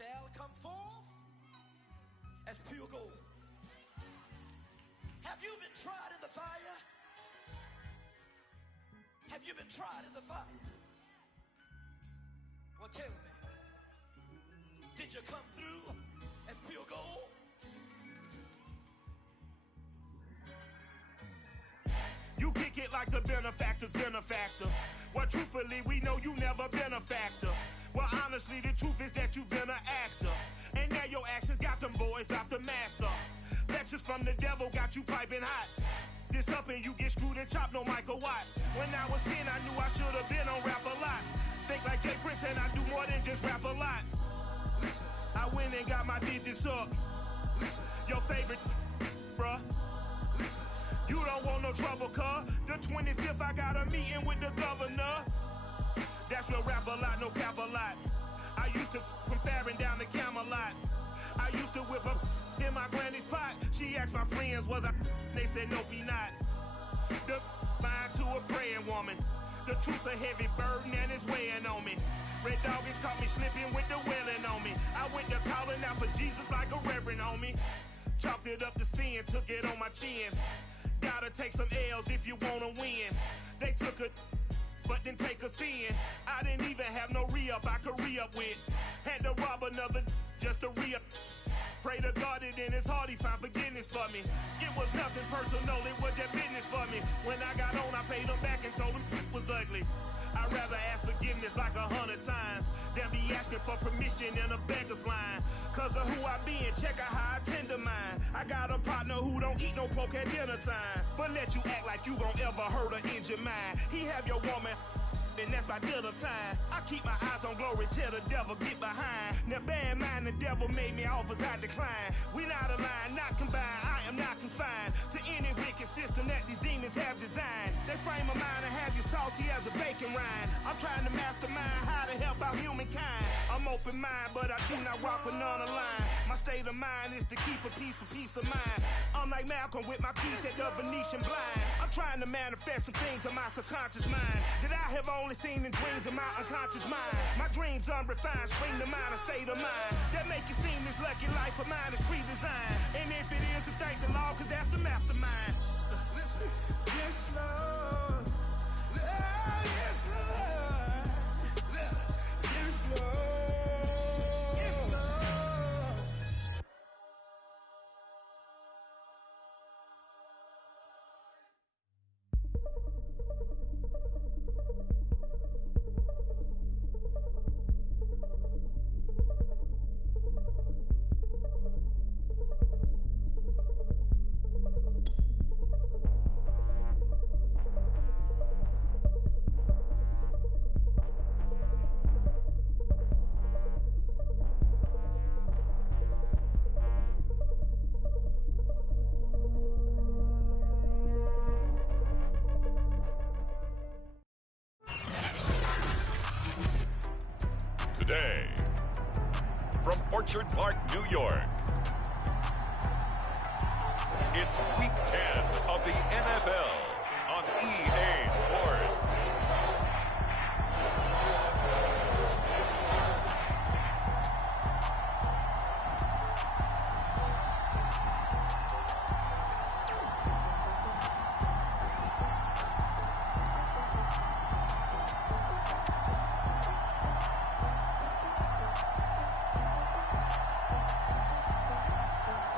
shall come forth as pure gold. Have you been tried in the fire? Have you been tried in the fire? Well, tell me, did you come through as pure gold? You kick it like the benefactor's benefactor. Well, truthfully, we know you never been a factor. Well, honestly, the truth is that you've been an actor. And now your actions got them boys drop the mask up. Lectures from the devil got you piping hot. This up and you get screwed and chopped, no Michael Watts. When I was 10, I knew I should have been on Rap a Lot. Think like Jay Prince and I do more than just rap a lot. I went and got my digits up. Your favorite, bruh. You don't want no trouble, cuz. The 25th, I got a meeting with the governor. That's real rap a lot, no cap a lot. I used to from Farron down to Camelot. I used to whip up in my granny's pot. She asked my friends, was I? They said, nope, he not. The mind to a praying woman. The truth's a heavy burden and it's weighing on me. Red Doggies caught me slipping with the wailing on me. I went to calling out for Jesus like a reverend on me. Chopped it up to sin, took it on my chin. Gotta take some L's if you wanna win. They took a but didn't take us in. I didn't even have no re-up I could re-up with. Had to rob another just to re-up. Pray to God that in his heart he found forgiveness for me. It was nothing personal, it was just business for me. When I got on, I paid him back and told him it was ugly. I'd rather ask forgiveness like 100 times than be asking for permission in a beggar's line. Cause of who I be and check out how I tend to mine. I got a partner who don't eat no pork at dinner time, but let you act like you gon' ever hurt or injure mine. He have your woman, and that's my dinner time. I keep my eyes on glory till the devil get behind. Now bear in mind the devil made me offers I decline. We not aligned, not combined, I am not confined to any wicked system that these demons have designed. They frame a mind and have you salty as a bacon rind. I'm trying to mastermind how to help out humankind. I'm open mind, but I do not rock with none aligned. My state of mind is to keep a peace for peace of mind. I'm like Malcolm with my piece at the Venetian blinds. I'm trying to manifest some things in my subconscious mind that I have only seen in dreams of my unconscious mind. My dreams unrefined, spring to mind, a state of mind that make it seem this lucky life of mine is pre-designed. And if it is, to thank the Lord, cause that's the mastermind. Yes, Lord. Yes, Lord. Yes, Lord. Today, from Orchard Park, New York, it's Week 10 of the NFL on EA Sports.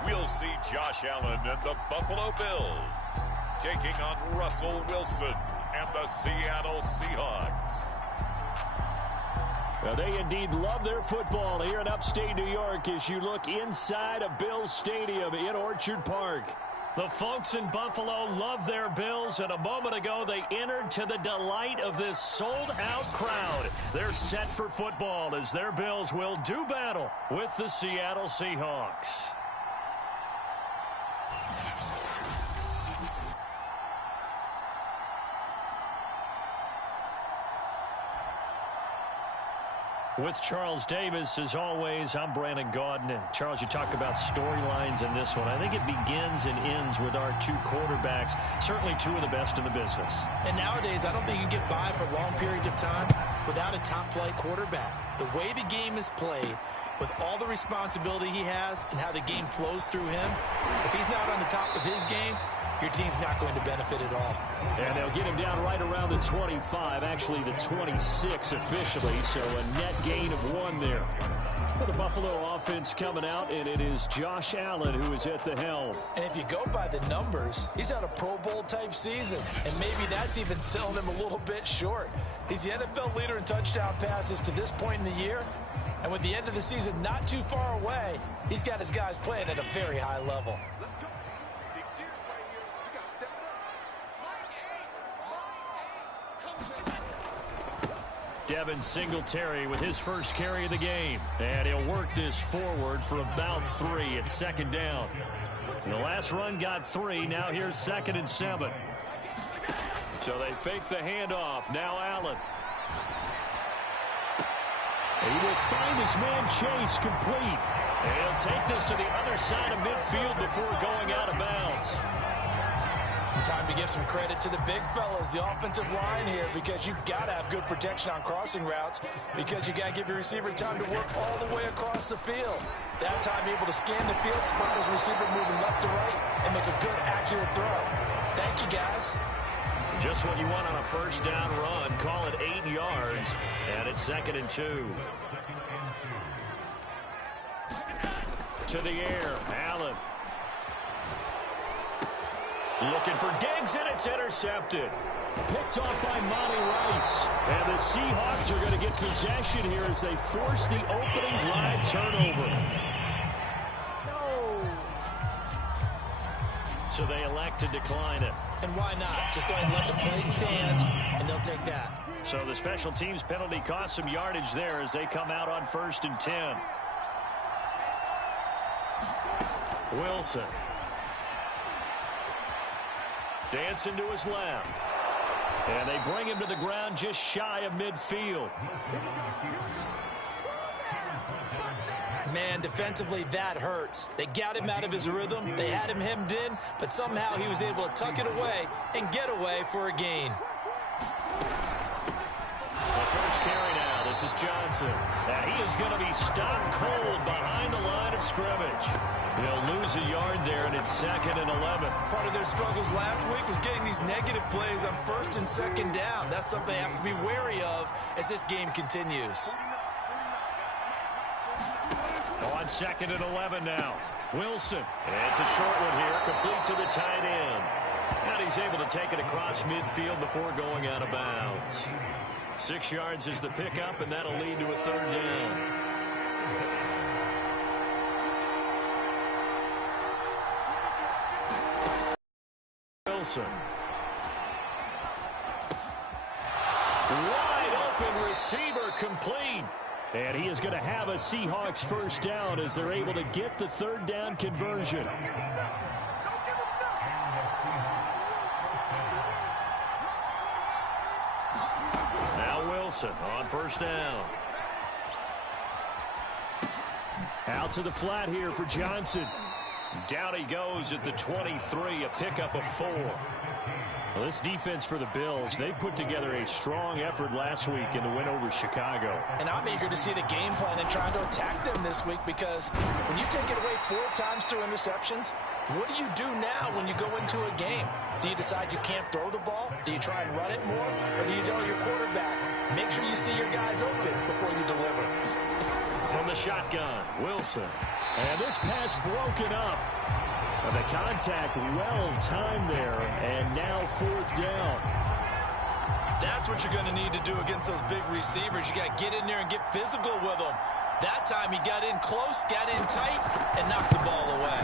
We'll see Josh Allen and the Buffalo Bills taking on Russell Wilson and the Seattle Seahawks. Well, they indeed love their football here in upstate New York as you look inside of Bills Stadium in Orchard Park. The folks in Buffalo love their Bills, and a moment ago they entered to the delight of this sold-out crowd. They're set for football as their Bills will do battle with the Seattle Seahawks. With Charles Davis, as always, I'm Brandon Gaudin. Charles, you talk about storylines in this one. I think it begins and ends with our two quarterbacks, certainly two of the best in the business. And nowadays, I don't think you can get by for long periods of time without a top-flight quarterback. The way the game is played, with all the responsibility he has and how the game flows through him, if he's not on the top of his game, your team's not going to benefit at all. And they'll get him down right around the 25, actually the 26 officially, so a net gain of 1 there. For the Buffalo offense coming out, and it is Josh Allen who is at the helm. And if you go by the numbers, he's had a Pro Bowl type season, and maybe that's even selling him a little bit short. He's the NFL leader in touchdown passes to this point in the year, and with the end of the season not too far away, he's got his guys playing at a very high level. Devin Singletary with his first carry of the game. And he'll work this forward for about 3 at second down. The last run got 3. Now here's 2nd and 7. So they fake the handoff. Now Allen. He will find his man Chase complete. And he'll take this to the other side of midfield before going out of bounds. Time to give some credit to the big fellas, the offensive line here, because you've got to have good protection on crossing routes, because you got to give your receiver time to work all the way across the field. That time able to scan the field, spot his receiver moving left to right, and make a good, accurate throw. Thank you, guys. Just what you want on a first down run. Call it 8 yards, and it's 2nd and 2. To the air, Allen. Looking for Diggs, and it's intercepted. Picked off by Monty Rice. And the Seahawks are going to get possession here as they force the opening drive turnover. No. So they elect to decline it. And why not? Just go ahead and let the play stand, and they'll take that. So the special teams penalty cost some yardage there as they come out on 1st and 10. Wilson. Dancing to his left. And they bring him to the ground just shy of midfield. Man, defensively, that hurts. They got him out of his rhythm. They had him hemmed in, but somehow he was able to tuck it away and get away for a gain. The first carry now. This is Johnson. And he is going to be stopped cold behind the line of scrimmage. They'll lose a yard there, and it's 2nd and 11. Part of their struggles last week was getting these negative plays on 1st and 2nd down. That's something they have to be wary of as this game continues. On 2nd and 11 now. Wilson. And it's a short one here, complete to the tight end. And he's able to take it across midfield before going out of bounds. 6 yards is the pickup, and that'll lead to a 3rd down. Wilson. Wide open receiver complete. And he is going to have a Seahawks first down as they're able to get the 3rd down conversion. Now Wilson on 1st down. Out to the flat here for Johnson. Down he goes at the 23, a pickup of 4. Well, this defense for the Bills, they put together a strong effort last week in the win over Chicago. And I'm eager to see the game plan and trying to attack them this week, because when you take it away 4 times through interceptions, what do you do now when you go into a game? Do you decide you can't throw the ball? Do you try and run it more? Or do you tell your quarterback, make sure you see your guys open before you deliver? From the shotgun, Wilson. And this pass broken up. The contact well-timed there, and now 4th down. That's what you're going to need to do against those big receivers. You got to get in there and get physical with them. That time he got in close, got in tight, and knocked the ball away.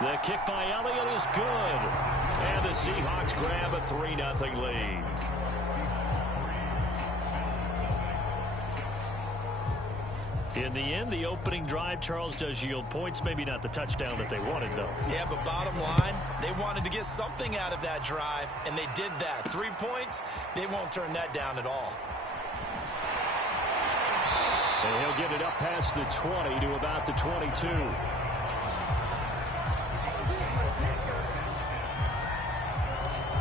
The kick by Elliott is good. And the Seahawks grab a 3-0 lead. In the end, the opening drive, Charles, does yield points. Maybe not the touchdown that they wanted, though. Yeah, but bottom line, they wanted to get something out of that drive, and they did that. 3 points, they won't turn that down at all. And he'll get it up past the 20 to about the 22.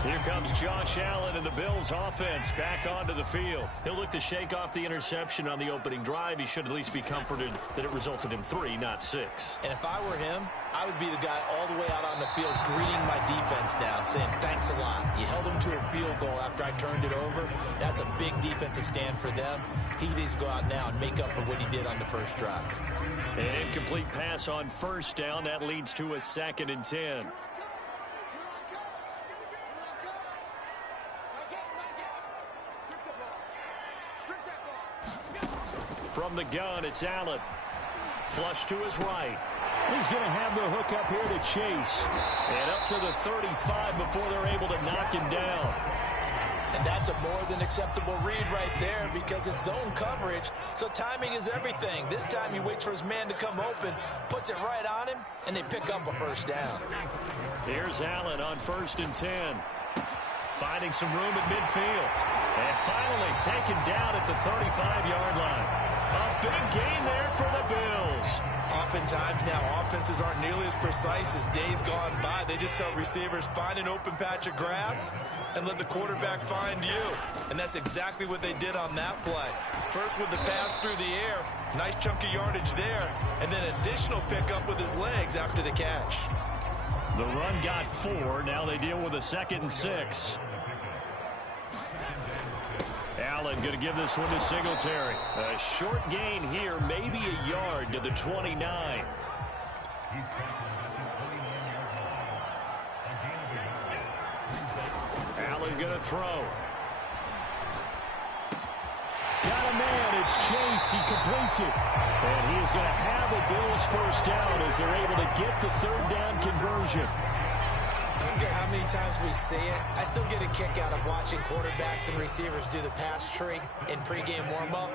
Here comes Josh Allen and the Bills offense back onto the field. He'll look to shake off the interception on the opening drive. He should at least be comforted that it resulted in 3, not 6. And if I were him, I would be the guy all the way out on the field greeting my defense down, saying thanks a lot. You held them to a field goal after I turned it over. That's a big defensive stand for them. He needs to go out now and make up for what he did on the first drive. An incomplete pass on first down. That leads to a 2nd and 10. From the gun, it's Allen. Flush to his right. He's going to have the hook up here to Chase. And up to the 35 before they're able to knock him down. And that's a more than acceptable read right there because it's zone coverage, so timing is everything. This time he waits for his man to come open, puts it right on him, and they pick up a first down. Here's Allen on 1st and 10. Finding some room at midfield. And finally taken down at the 35-yard line. A big gain there for the Bills. Oftentimes now, offenses aren't nearly as precise as days gone by. They just tell receivers, find an open patch of grass and let the quarterback find you. And that's exactly what they did on that play. First with the pass through the air, nice chunky yardage there, and then additional pickup with his legs after the catch. The run got 4. Now they deal with a 2nd and 6. Allen going to give this one to Singletary. A short gain here, maybe a yard to the 29. Allen going to throw. Got a man. It's Chase. He completes it. And he is going to have a Bills first down as they're able to get the 3rd down conversion. I don't care how many times we see it. I still get a kick out of watching quarterbacks and receivers do the pass tree in pregame warm-up.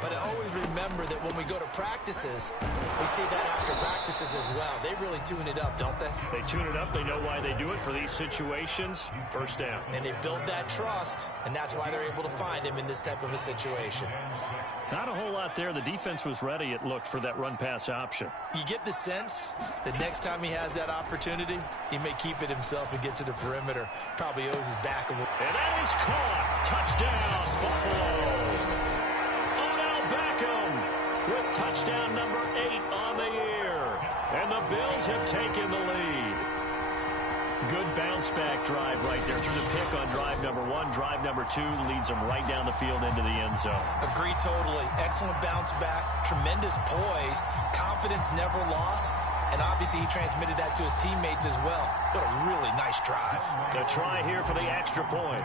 But I always remember that when we go to practices, we see that after practices as well. They really tune it up, don't they? They tune it up. They know why they do it for these situations. First down. And they build that trust, and that's why they're able to find him in this type of a situation. Not a whole lot there. The defense was ready, it looked, for that run-pass option. You get the sense that next time he has that opportunity, he may keep it himself and get to the perimeter. Probably owes his back a little. And that is caught. Touchdown, Buffalo. Odell Beckham with touchdown number 8 on the year. And the Bills have taken the lead. Good bounce-back drive right there through the pick on drive number 1. Drive number 2 leads them right down the field into the end zone. Agree totally. Excellent bounce-back, tremendous poise, confidence never lost, and obviously he transmitted that to his teammates as well. What a really nice drive. A try here for the extra point.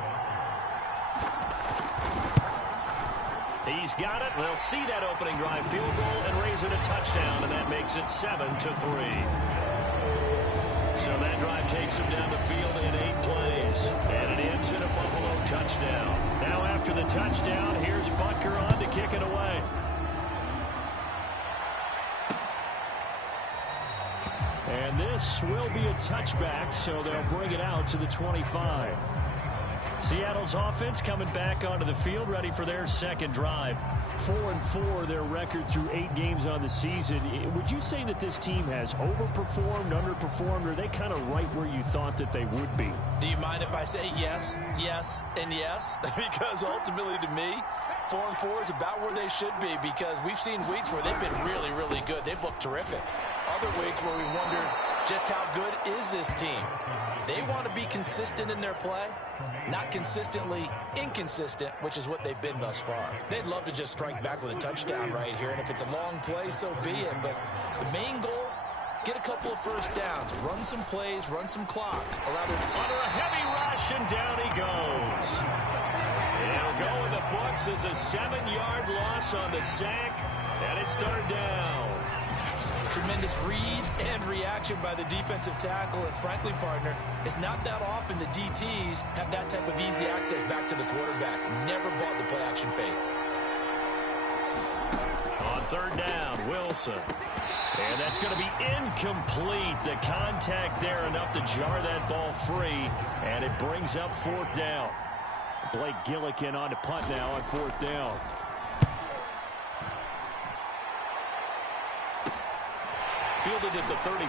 He's got it. They'll see that opening drive field goal and raise it a touchdown, and that makes it 7-3. So that drive takes him down the field in 8 plays. And it ends in a Buffalo touchdown. Now after the touchdown, here's Butker on to kick it away. And this will be a touchback, so they'll bring it out to the 25. Seattle's offense coming back onto the field, ready for their 2nd drive. 4-4, their record through 8 games on the season. Would you say that this team has overperformed, underperformed, or are they kind of right where you thought that they would be? Do you mind if I say yes, yes, and yes? Because ultimately to me, 4-4 is about where they should be because we've seen weeks where they've been really, really good. They've looked terrific. Other weeks where we wonder just how good is this team. They want to be consistent in their play, not consistently inconsistent, which is what they've been thus far. They'd love to just strike back with a touchdown right here, and if it's a long play, so be it. But the main goal, get a couple of first downs, run some plays, run some clock. Allow them under a heavy rush, and down he goes. It'll go in the books as a 7-yard loss on the sack, and it's 3rd down. Tremendous read and reaction by the defensive tackle, and frankly, partner, it's not that often the DTs have that type of easy access back to the quarterback. Never bought the play action fake. On 3rd down, Wilson. And that's going to be incomplete. The contact there enough to jar that ball free, and it brings up 4th down. Blake Gillikin on to punt now on 4th down. Fielded at the 33.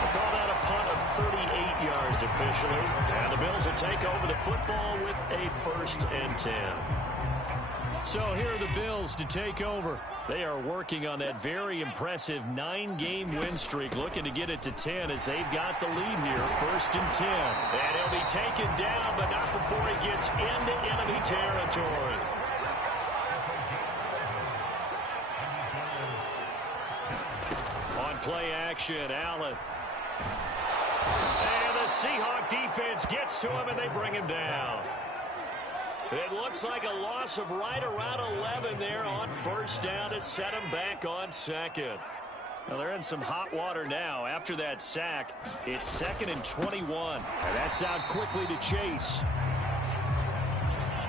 They call that a punt of 38 yards. downs officially. And the Bills will take over the football with a 1st and 10. So here are the Bills to take over. They are working on that very impressive 9-game win streak, looking to get it to 10 as they've got the lead here, 1st and 10. And he'll be taken down, but not before he gets into enemy territory. On play action, Allen. And the Seahawks defense gets to him, and they bring him down. It looks like a loss of right around 11 there on 1st down to set him back on 2nd. Well, they're in some hot water now. After that sack, it's 2nd and 21. And that's out quickly to Chase.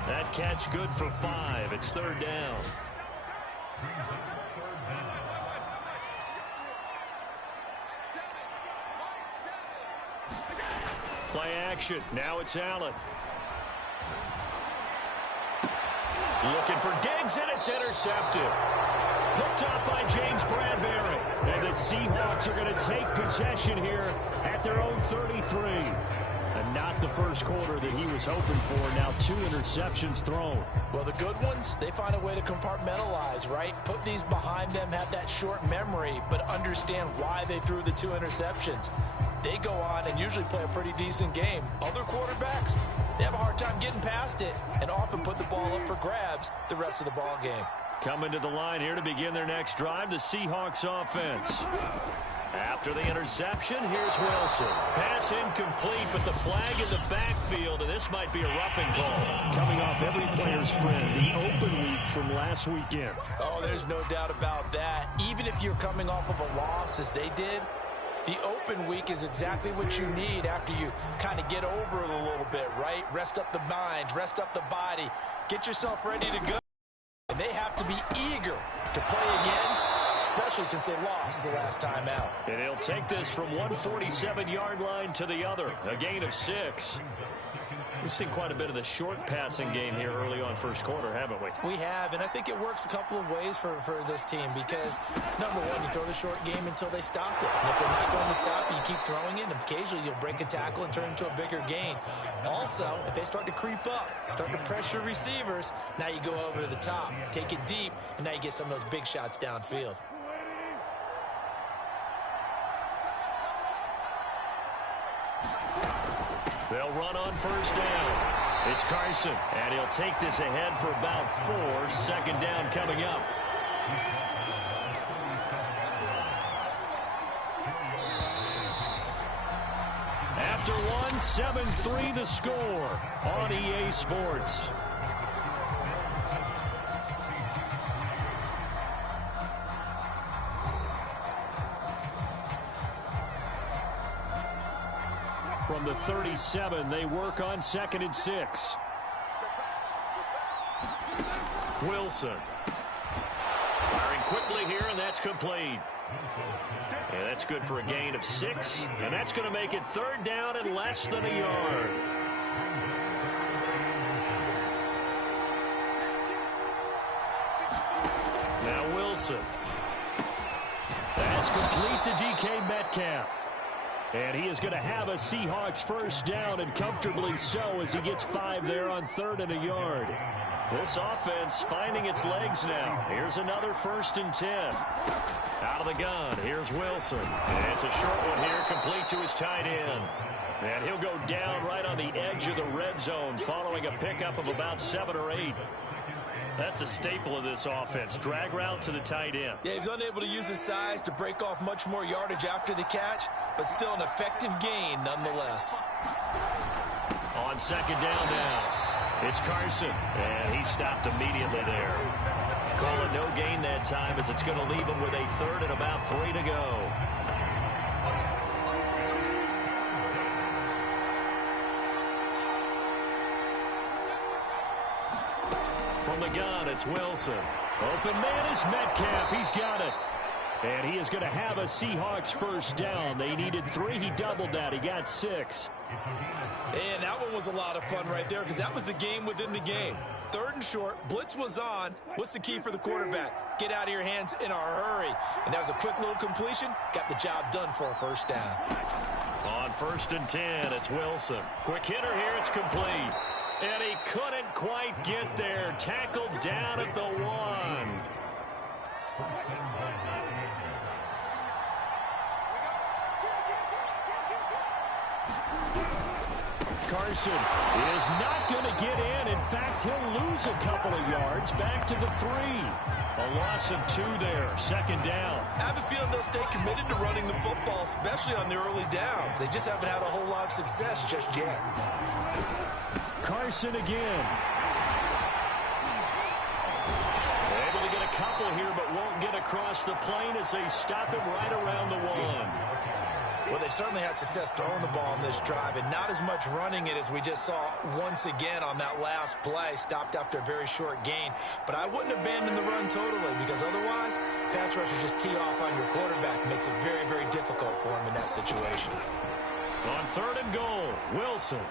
That catch good for 5. It's 3rd down. Play action. Now it's Allen. Looking for Diggs, and it's intercepted. Picked up by James Bradbury. And the Seahawks are going to take possession here at their own 33. And not the first quarter that he was hoping for. Now 2 interceptions thrown. Well, the good ones, they find a way to compartmentalize, right? Put these behind them, have that short memory, but understand why they threw the 2 interceptions. They go on and usually play a pretty decent game. Other quarterbacks, they have a hard time getting past it and often put the ball up for grabs the rest of the ball game. Coming to the line here to begin their next drive, the Seahawks offense. After the interception, here's Wilson. Pass incomplete, but the flag in the backfield, and this might be a roughing call. Coming off every player's friend, the open week from last weekend. Oh, there's no doubt about that. Even if you're coming off of a loss as they did, the open week is exactly what you need after you kind of get over it a little bit, right? Rest up the mind, rest up the body, get yourself ready to go. And they have to be eager to play again, especially since they lost the last time out. And he'll take this from 147-yard line to the other, a gain of 6. We've seen quite a bit of the short passing game here early on first quarter, haven't we? We have, and I think it works a couple of ways for this team because, number one, you throw the short game until they stop it. And if they're not going to stop it, you keep throwing it, and occasionally you'll break a tackle and turn it into a bigger gain. Also, if they start to creep up, start to pressure receivers, now you go over to the top, take it deep, and now you get some of those big shots downfield. They'll run on 1st down. It's Carson, and he'll take this ahead for about 4. 2nd down coming up. After 7-3 the score on EA Sports. From the 37, they work on 2nd and 6. Wilson. Firing quickly here, and that's complete. And that's good for a gain of 6, and that's going to make it 3rd down and less than a yard. Now Wilson. That's complete to DK Metcalf. And he is going to have a Seahawks 1st down, and comfortably so, as he gets 5 there on 3rd and a yard. This offense finding its legs now. Here's another 1st and 10. Out of the gun, here's Wilson. And it's a short one here, complete to his tight end. And he'll go down right on the edge of the red zone following a pickup of about 7 or 8. That's a staple of this offense. Drag route to the tight end. Yeah, he's unable to use his size to break off much more yardage after the catch, but still an effective gain nonetheless. On 2nd down now, it's Carson, and he stopped immediately there. Call it no gain that time as it's going to leave him with a 3rd and about 3 to go. From the gun, it's Wilson. Open man is Metcalf. He's got it. And he is going to have a Seahawks 1st down. They needed 3. He doubled that. He got 6. And that one was a lot of fun right there because that was the game within the game. 3rd and short. Blitz was on. What's the key for the quarterback? Get out of your hands in a hurry. And that was a quick little completion. Got the job done for a 1st down. On 1st and 10, it's Wilson. Quick hitter here, it's complete. And he couldn't quite get there. Tackled down at the 1. Carson is not going to get in. In fact, he'll lose a couple of yards back to the 3. A loss of 2 there. 2nd down. I have a feeling they'll stay committed to running the football, especially on the early downs. They just haven't had a whole lot of success just yet. Carson again. Able to get a couple here, but won't get across the plane as they stop him right around the 1. Well, they've certainly had success throwing the ball on this drive, and not as much running it as we just saw once again on that last play. Stopped after a very short gain. But I wouldn't abandon the run totally, because otherwise, pass rushers just tee off on your quarterback. Makes it very, very difficult for him in that situation. On 3rd and goal, Wilson.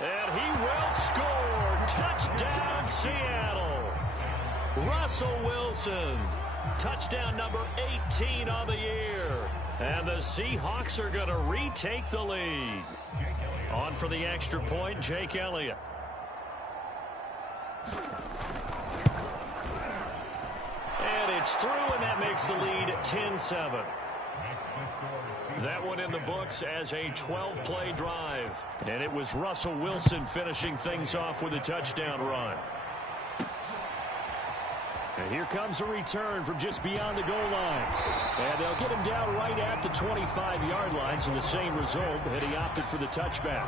And he will score. Touchdown, Seattle. Russell Wilson. Touchdown number 18 on the year. And the Seahawks are going to retake the lead. On for the extra point, Jake Elliott. And it's through, and that makes the lead 10-7. That one in the books as a 12-play drive. And it was Russell Wilson finishing things off with a touchdown run. And here comes a return from just beyond the goal line. And they'll get him down right at the 25-yard line, so the same result, but he opted for the touchback.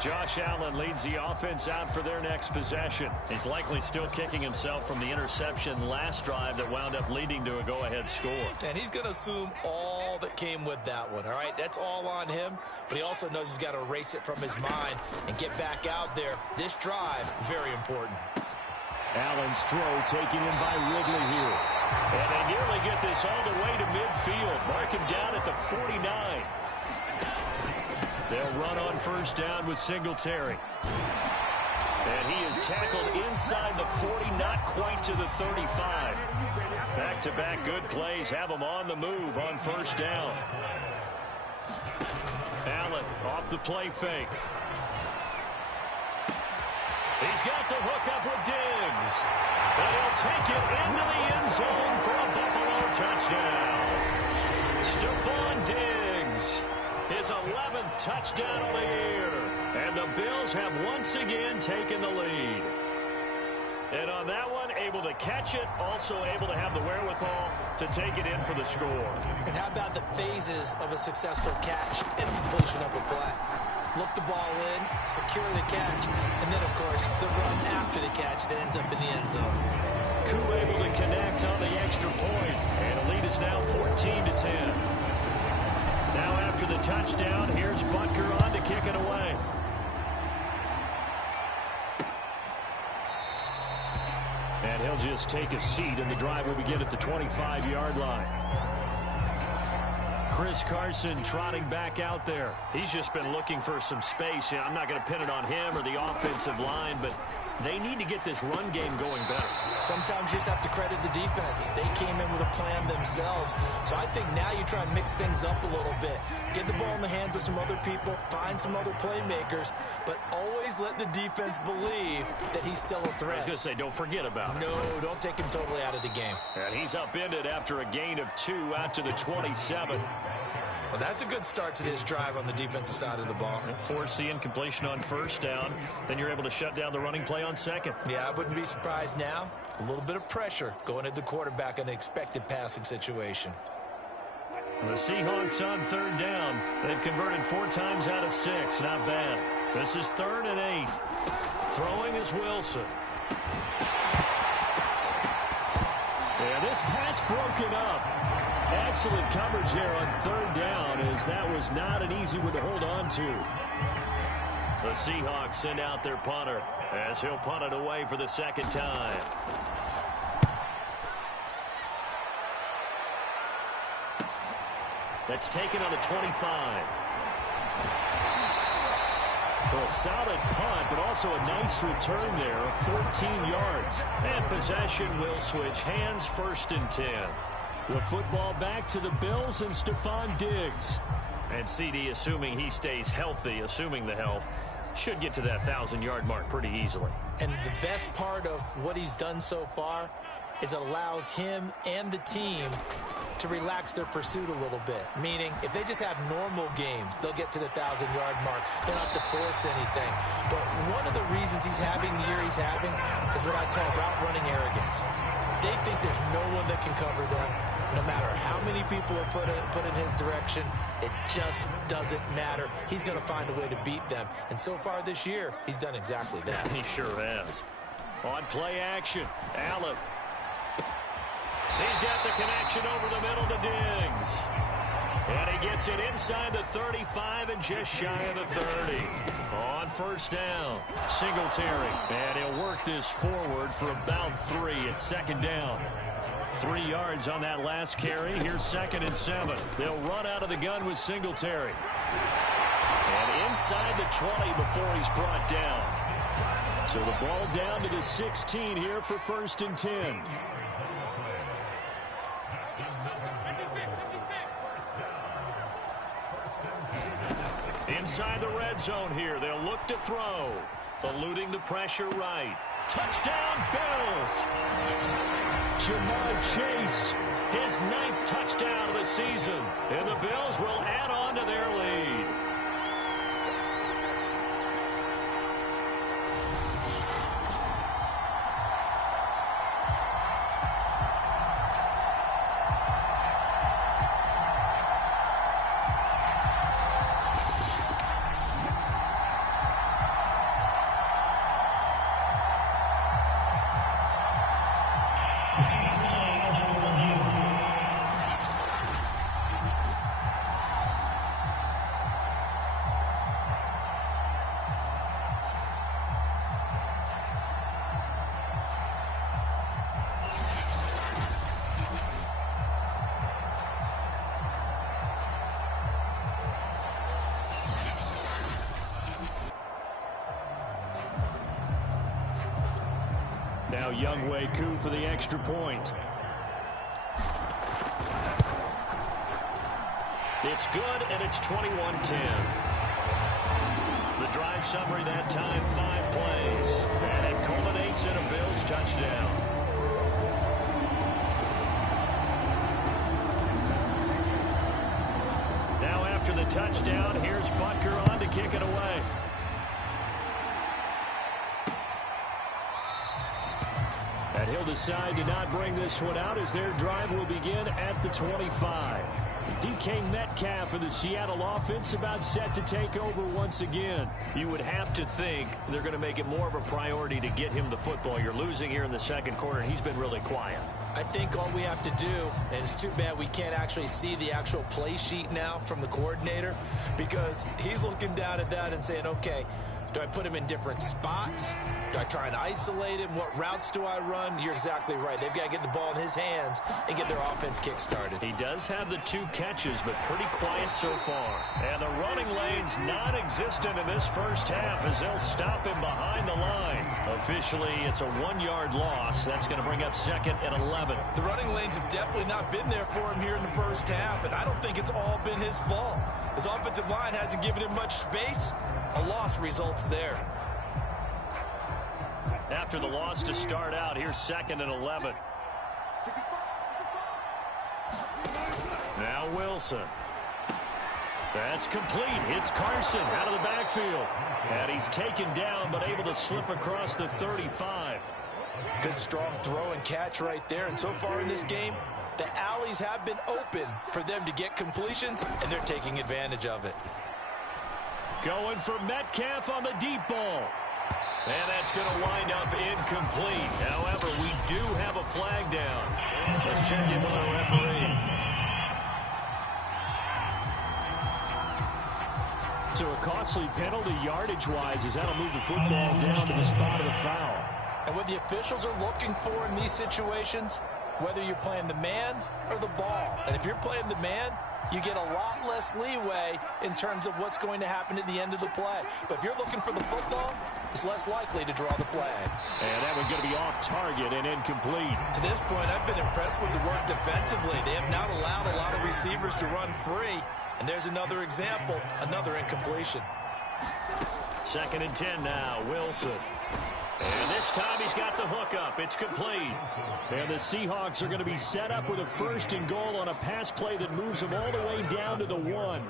Josh Allen leads the offense out for their next possession. He's likely still kicking himself from the interception last drive that wound up leading to a go-ahead score. And he's going to assume all that came with that one, all right? That's all on him, but he also knows he's got to erase it from his mind and get back out there. This drive, very important. Allen's throw taken in by Ridley here. And they nearly get this all the way to midfield. Mark him down at the 49. They'll run on 1st down with Singletary. And he is tackled inside the 40, not quite to the 35. Back-to-back good plays have him on the move on 1st down. Allen off the play fake. He's got the hook up with Diggs. And he'll take it into the end zone for a Buffalo touchdown. Stephon Diggs. His 11th touchdown of the year. And the Bills have once again taken the lead. And on that one, able to catch it, also able to have the wherewithal to take it in for the score. And how about the phases of a successful catch and completion of a play? Look the ball in, secure the catch, and then, of course, the run after the catch that ends up in the end zone. Koo able to connect on the extra point, and the lead is now 14-10. Now after the touchdown, here's Butker on to kick it away. And he'll just take a seat, and the drive will begin at the 25-yard line. Chris Carson trotting back out there. He's just been looking for some space. You know, I'm not going to pin it on him or the offensive line, but they need to get this run game going better. Sometimes you just have to credit the defense. They came in with a plan themselves. So I think now you try and mix things up a little bit. Get the ball in the hands of some other people, find some other playmakers, but always let the defense believe that he's still a threat. I was going to say, don't forget about it. No, don't take him totally out of the game. And he's upended after a gain of 2 out to the 27. Well, that's a good start to this drive on the defensive side of the ball. Force the incompletion on 1st down. Then you're able to shut down the running play on 2nd. Yeah, I wouldn't be surprised now. A little bit of pressure going at the quarterback in an expected passing situation. The Seahawks on 3rd down. They've converted 4 times out of 6. Not bad. This is 3rd and 8. Throwing is Wilson. And this pass broken up. Excellent coverage there on 3rd down, as that was not an easy one to hold on to. The Seahawks send out their punter as he'll punt it away for the 2nd time. That's taken on the 25. Well, a solid punt, but also a nice return there of 14 yards. And possession will switch hands, 1st and 10. The football back to the Bills and Stephon Diggs. And CD, assuming he stays healthy, assuming the health, should get to that 1,000-yard mark pretty easily. And the best part of what he's done so far is it allows him and the team to relax their pursuit a little bit. Meaning, if they just have normal games, they'll get to the 1,000-yard mark. They don't have to force anything. But one of the reasons he's having the year he's having is what I call route-running arrogance. They think there's no one that can cover them. No matter how many people are put in his direction, it just doesn't matter. He's going to find a way to beat them. And so far this year, he's done exactly that. He sure has. On play action, Allen. He's got the connection over the middle to Diggs. And he gets it inside the 35 and just shy of the 30. On first down, Singletary. And he'll work this forward for about 3 at second down. 3 yards on that last carry. Here's 2nd and 7. They'll run out of the gun with Singletary. And inside the 20 before he's brought down. So the ball down to the 16 here for 1st and 10. Inside the red zone here. They'll look to throw. Eluding the pressure right. Touchdown, Bills! Jamar Chase. His 9th touchdown of the season. And the Bills will add on to their lead. Now Younghoe Koo for the extra point. It's good, and it's 21-10. The drive summary that time, 5 plays. And it culminates in a Bills touchdown. Now after the touchdown, here's Butker on to kick it away. And he'll decide to not bring this one out as their drive will begin at the 25. DK Metcalf of the Seattle offense about set to take over once again. You would have to think they're going to make it more of a priority to get him the football. You're losing here in the second quarter, and he's been really quiet. I think all we have to do, and it's too bad we can't actually see the actual play sheet now from the coordinator, because he's looking down at that and saying, okay, do I put him in different spots? Do I try and isolate him? What routes do I run? You're exactly right. They've got to get the ball in his hands and get their offense kick-started. He does have the 2 catches, but pretty quiet so far. And the running lane's non-existent in this first half as they'll stop him behind the line. Officially, it's a 1-yard loss. That's going to bring up 2nd and 11. The running lanes have definitely not been there for him here in the first half, and I don't think it's all been his fault. His offensive line hasn't given him much space. A loss results there. After the loss to start out, here's 2nd and 11. Now Wilson. That's complete. It's Carson out of the backfield. And he's taken down, but able to slip across the 35. Good strong throw and catch right there. And so far in this game, the alleys have been open for them to get completions, and they're taking advantage of it. Going for Metcalf on the deep ball. And that's going to wind up incomplete. However, we do have a flag down. Let's check in with our referee. So a costly penalty yardage-wise as that'll move the football down to the spot of the foul. And what the officials are looking for in these situations, whether you're playing the man or the ball, and if you're playing the man, you get a lot less leeway in terms of what's going to happen at the end of the play. But if you're looking for the football, it's less likely to draw the flag. And that one's going to be off target and incomplete. To this point, I've been impressed with the work defensively. They have not allowed a lot of receivers to run free. And there's another example, another incompletion. 2nd and 10 now, Wilson. And this time he's got the hook up. It's complete. And the Seahawks are going to be set up with a 1st and goal on a pass play that moves them all the way down to the 1.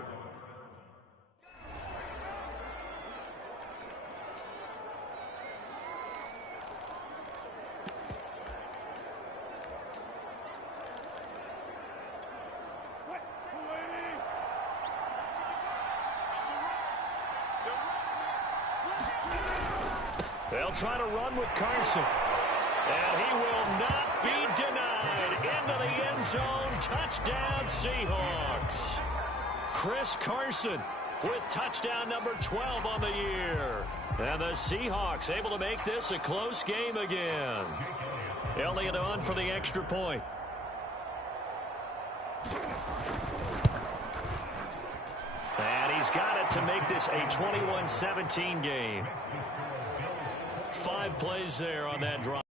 They'll try to run with Carson. And he will not be denied. Into the end zone. Touchdown, Seahawks. Chris Carson with touchdown number 12 on the year. And the Seahawks able to make this a close game again. Elliott on for the extra point. And he's got it to make this a 21-17 game. 5 plays there on that drive.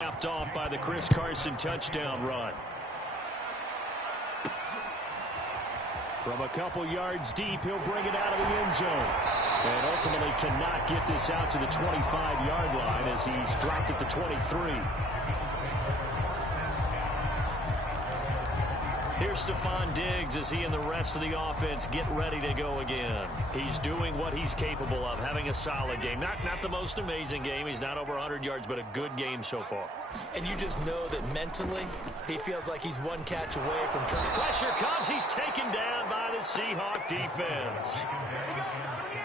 Capped off by the Chris Carson touchdown run. From a couple yards deep, he'll bring it out of the end zone. And ultimately cannot get this out to the 25-yard line as he's dropped at the 23. Here's Stephon Diggs as he and the rest of the offense get ready to go again. He's doing what he's capable of, having a solid game. Not the most amazing game. He's not over 100 yards, but a good game so far. And you just know that mentally he feels like he's one catch away from trying. Pressure comes. He's taken down by the Seahawk defense.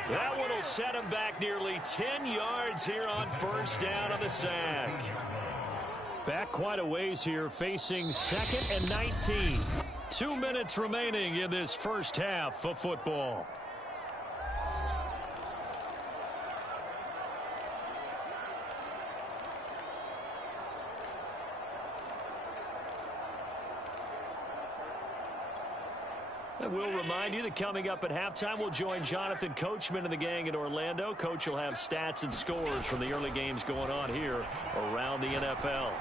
That one will set him back nearly 10 yards here on 1st down on the sack. Back quite a ways here, facing 2nd and 19. 2 minutes remaining in this first half of football. I will remind you that coming up at halftime, we'll join Jonathan Coachman and the gang in Orlando. Coach will have stats and scores from the early games going on here around the NFL.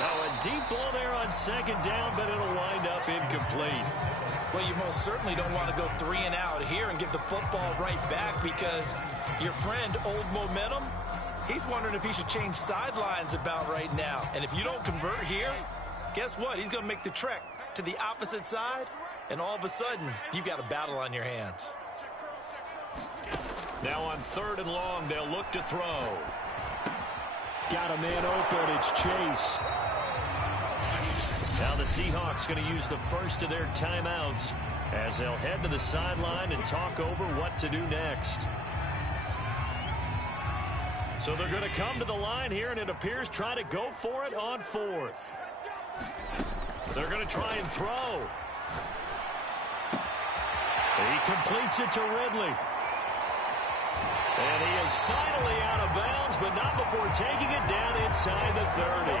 Now a deep ball there on 2nd down, but it'll wind up incomplete. Well, you most certainly don't want to go 3 and out here and give the football right back because your friend, Old Momentum, he's wondering if he should change sidelines about right now. And if you don't convert here, guess what? He's going to make the trek to the opposite side, and all of a sudden, you've got a battle on your hands. Now on 3rd and long, they'll look to throw. Got a man open. It's Chase. Now the Seahawks going to use the first of their timeouts as they'll head to the sideline and talk over what to do next. So they're going to come to the line here, and it appears try to go for it on 4th. They're going to try and throw. He completes it to Ridley. And he is finally out of bounds, but not before taking it down inside the 30.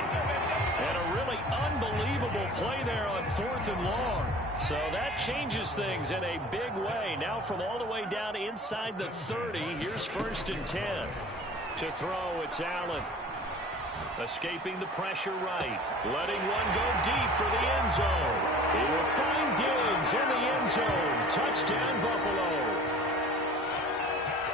And a really unbelievable play there on 4th and long. So that changes things in a big way. Now from all the way down inside the 30, here's 1st and 10. To throw, it's Allen. Escaping the pressure right. Letting one go deep for the end zone. He will find Diggs in the end zone. Touchdown, Buffalo.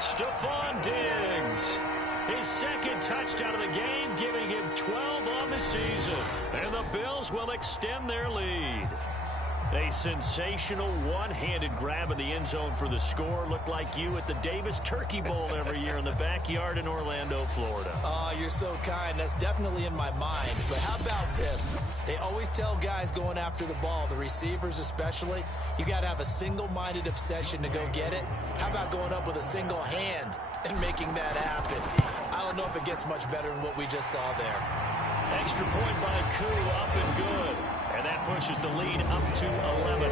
Stephon Diggs. His 2nd touchdown of the game, giving him 12 on the season. And the Bills will extend their lead. A sensational one-handed grab in the end zone for the score. Looked like you at the Davis Turkey Bowl every year in the backyard in Orlando, Florida. Oh, you're so kind. That's definitely in my mind. But how about this? They always tell guys going after the ball, the receivers especially, you got to have a single-minded obsession to go get it. How about going up with a single hand and making that happen? I don't know if it gets much better than what we just saw there. Extra point by Koo, up and good. And that pushes the lead up to 11.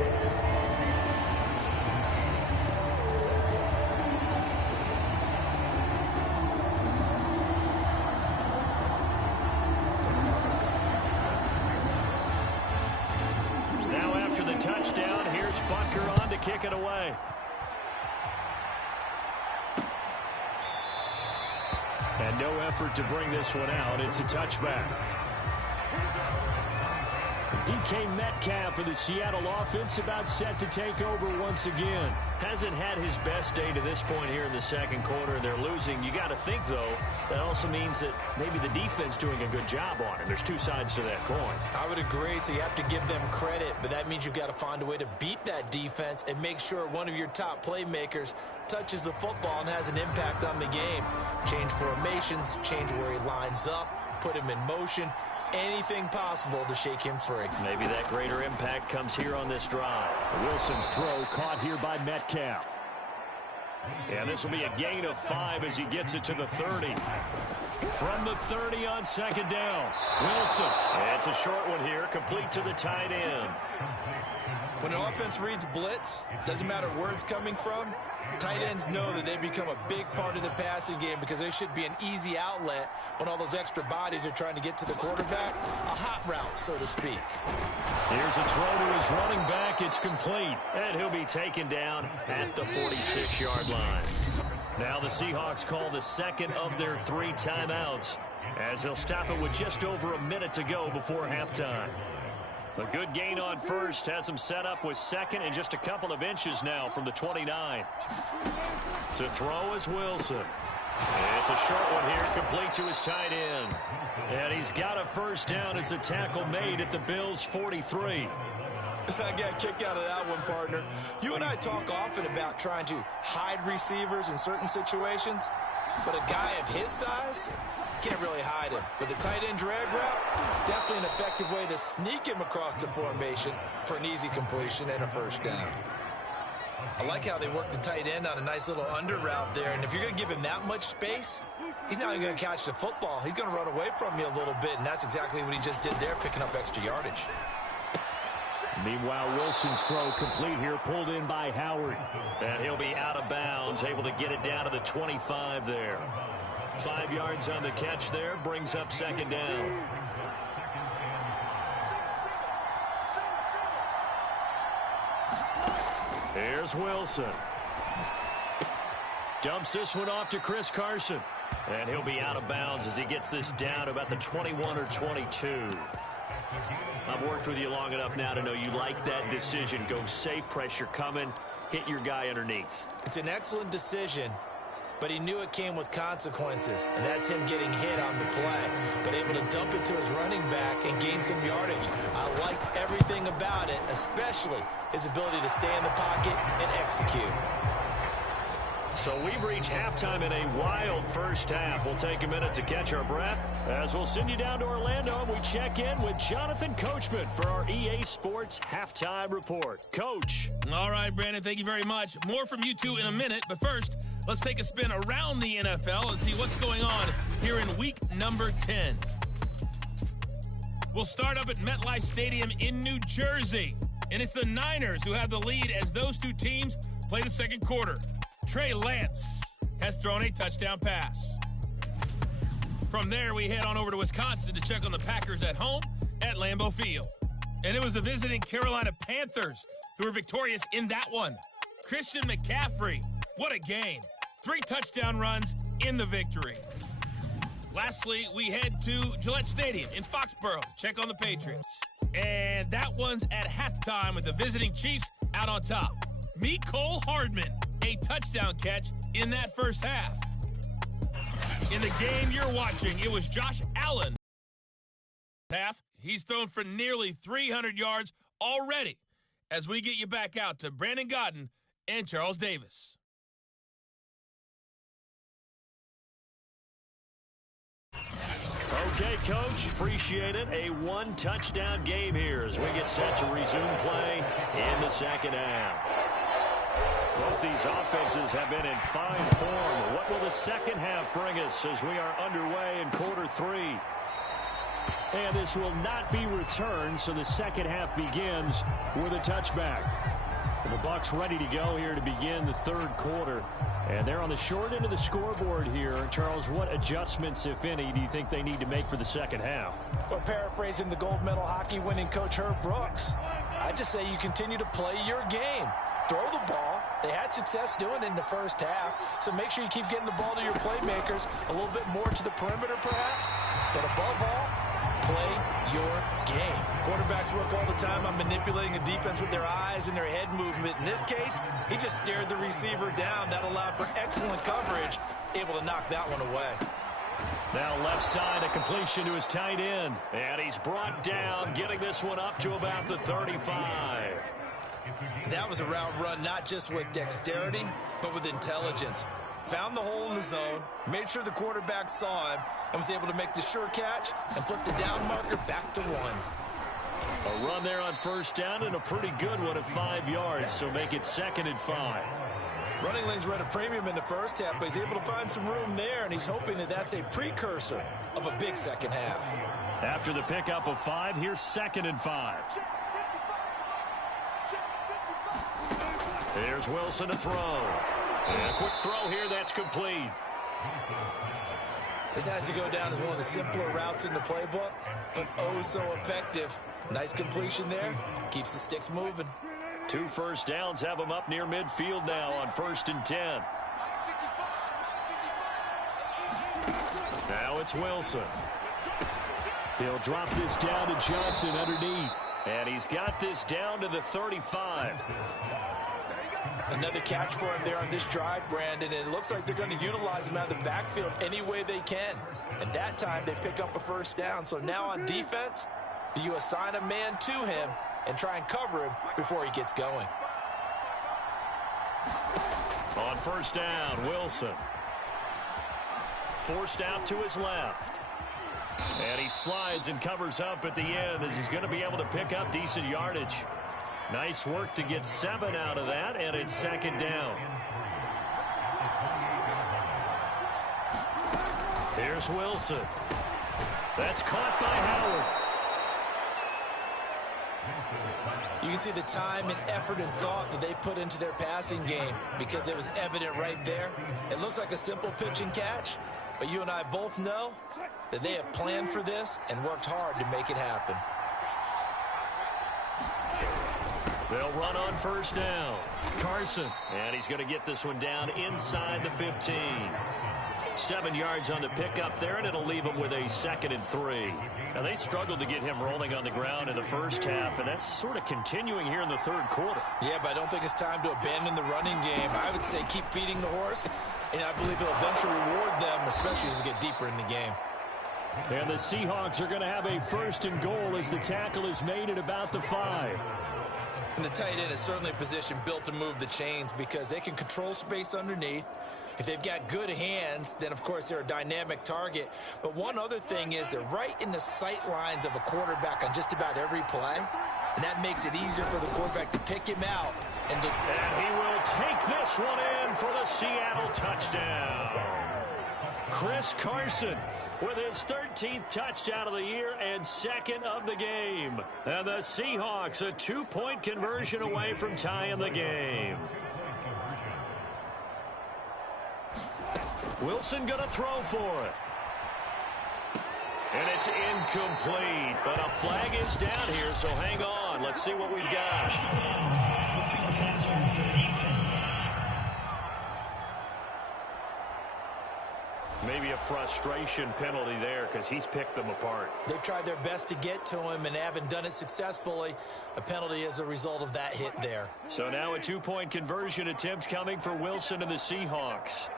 touchdown. Here's Butker on to kick it away. And no effort to bring this one out. It's a touchback. DK Metcalf for the Seattle offense about set to take over once again. Hasn't had his best day to this point here in the second quarter. They're losing. You got to think, though, that also means that maybe the defense doing a good job on it. There's two sides to that coin. I would agree, so you have to give them credit, but that means you've got to find a way to beat that defense and make sure one of your top playmakers touches the football and has an impact on the game. Change formations, change where he lines up, put him in motion. Anything possible to shake him free. Maybe that greater impact comes here on this drive. Wilson's throw caught here by Metcalf. And this will be a gain of 5 as he gets it to the 30. From the 30 on second down. Wilson. It's a short one here, complete to the tight end. When an offense reads blitz, doesn't matter where it's coming from, tight ends know that they become a big part of the passing game because they should be an easy outlet when all those extra bodies are trying to get to the quarterback. A hot route, so to speak. Here's a throw to his running back. It's complete. And he'll be taken down at the 46-yard line. Now the Seahawks call the second of their 3 timeouts as they'll stop it with just over a minute to go before halftime. A good gain on first has him set up with second and just a couple of inches now from the 29. To throw is Wilson. It's a short one here, complete to his tight end. And he's got a first down as a tackle made at the Bills' 43. I got a kick out of that one, partner. You and I talk often about trying to hide receivers in certain situations, but a guy of his size can't really hide him. But the tight end drag route, definitely an effective way to sneak him across the formation for an easy completion and a first down. I like how they work the tight end on a nice little under route there, and if you're going to give him that much space, he's not even going to catch the football. He's going to run away from you a little bit, and that's exactly what he just did there, picking up extra yardage. Meanwhile, Wilson's throw complete here, pulled in by Howard. And he'll be out of bounds, able to get it down to the 25 there. 5 yards on the catch there, brings up second down. Here's Wilson. Dumps this one off to Chris Carson. And he'll be out of bounds as he gets this down about the 21 or 22. I've worked with you long enough now to know you like that decision. Go safe, pressure coming, hit your guy underneath. It's an excellent decision, but he knew it came with consequences, and that's him getting hit on the play, but able to dump it to his running back and gain some yardage. I liked everything about it, especially his ability to stay in the pocket and execute. So we've reached halftime in a wild first half. We'll take a minute to catch our breath as we'll send you down to Orlando and we check in with Jonathan Coachman for our EA Sports Halftime Report. Coach. All right, Brandon, thank you very much. More from you two in a minute, but first, let's take a spin around the NFL and see what's going on here in week number 10. We'll start up at MetLife Stadium in New Jersey, and it's the Niners who have the lead as those two teams play the second quarter. Trey Lance has thrown a touchdown pass. From there, we head on over to Wisconsin to check on the Packers at home at Lambeau Field. And it was the visiting Carolina Panthers who were victorious in that one. Christian McCaffrey, what a game. 3 touchdown runs in the victory. Lastly, we head to Gillette Stadium in Foxborough to check on the Patriots. And that one's at halftime with the visiting Chiefs out on top. Mecole Hardman, a touchdown catch in that first half. In the game you're watching, it was Josh Allen. He's thrown for nearly 300 yards already as we get you back out to Brandon Godden and Charles Davis. Okay, Coach, appreciate it. A 1-touchdown game here as we get set to resume play in the second half. Both these offenses have been in fine form. What will the second half bring us as we are underway in quarter 3? And this will not be returned, so the second half begins with a touchback. And the Bucs ready to go here to begin the third quarter. And they're on the short end of the scoreboard here. Charles, what adjustments, if any, do you think they need to make for the second half? Well, paraphrasing the gold medal hockey winning coach Herb Brooks, I just say you continue to play your game. Throw the ball. They had success doing it in the first half, so make sure you keep getting the ball to your playmakers, a little bit more to the perimeter perhaps, but above all, play your game. Quarterbacks work all the time on manipulating a defense with their eyes and their head movement. In this case, he just stared the receiver down. That allowed for excellent coverage, able to knock that one away. Now left side, a completion to his tight end. And he's brought down, getting this one up to about the 35. That was a route run not just with dexterity, but with intelligence. Found the hole in the zone, made sure the quarterback saw him, and was able to make the sure catch and flip the down marker back to 1. A run there on first down and a pretty good one at 5 yards, so make it 2nd and 5. Running lanes were at a premium in the first half, but he's able to find some room there, and he's hoping that that's a precursor of a big second half. After the pickup of 5, here's 2nd and 5. There's Wilson to throw. And a quick throw here, that's complete. This has to go down as one of the simpler routes in the playbook, but oh so effective. Nice completion there. Keeps the sticks moving. 2 first downs have him up near midfield now on 1st and 10. Now it's Wilson. He'll drop this down to Johnson underneath. And he's got this down to the 35. Another catch for him there on this drive, Brandon, and it looks like they're going to utilize him out of the backfield any way they can. And that time they pick up a first down. So now on defense, do you assign a man to him and try and cover him before he gets going? On first down, Wilson. Forced out to his left. And he slides and covers up at the end as he's going to be able to pick up decent yardage. Nice work to get 7 out of that, and it's 2nd down. Here's Wilson. That's caught by Howard. You can see the time and effort and thought that they put into their passing game because it was evident right there. It looks like a simple pitch and catch, but you and I both know that they have planned for this and worked hard to make it happen. They'll run on first down. Carson. And he's going to get this one down inside the 15. 7 yards on the pickup there, and it'll leave him with a 2nd and 3. Now, they struggled to get him rolling on the ground in the first half, and that's sort of continuing here in the third quarter. Yeah, but I don't think it's time to abandon the running game. I would say keep feeding the horse, and I believe he'll eventually reward them, especially as we get deeper in the game. And the Seahawks are going to have a 1st and goal as the tackle is made at about the 5. And the tight end is certainly a position built to move the chains because they can control space underneath. If they've got good hands, then, of course, they're a dynamic target. But one other thing is they're right in the sight lines of a quarterback on just about every play, and that makes it easier for the quarterback to pick him out. And he will take this one in for the Seattle touchdown. Chris Carson with his 13th touchdown of the year and 2nd of the game. And the Seahawks a 2-point conversion away from tying the game. Wilson going to throw for it. And it's incomplete, but a flag is down here, so hang on. Let's see what we've got. Maybe a frustration penalty there because he's picked them apart. They've tried their best to get to him and haven't done it successfully. A penalty as a result of that hit there. So now a 2-point conversion attempt coming for Wilson and the Seahawks.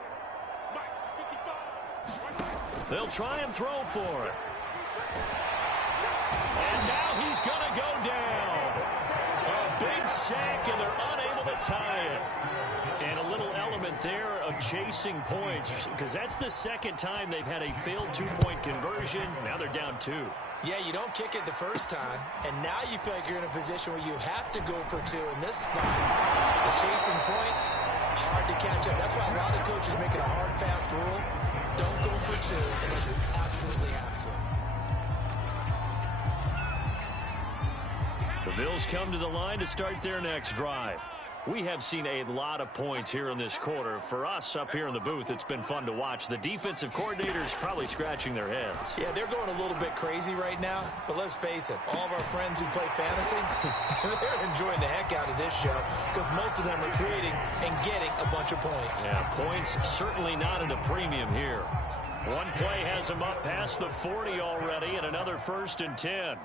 They'll try and throw for it. And now he's going to go down. A big sack, and they're unable to tie it. And a little element there of chasing points because that's the 2nd time they've had a failed 2-point conversion. Now they're down 2. Yeah, you don't kick it the first time, and now you feel like you're in a position where you have to go for 2 in this spot. The chasing points, hard to catch up. That's why a lot of coaches make it a hard, fast rule. Don't go for 2 unless you absolutely have to. The Bills come to the line to start their next drive. We have seen a lot of points here in this quarter. For us up here in the booth, it's been fun to watch. The defensive coordinators probably scratching their heads. Yeah, they're going a little bit crazy right now. But let's face it, all of our friends who play fantasy, they're enjoying the heck out of this show because most of them are creating and getting a bunch of points. Yeah, points certainly not at a premium here. One play has him up past the 40 already, and another 1st and 10.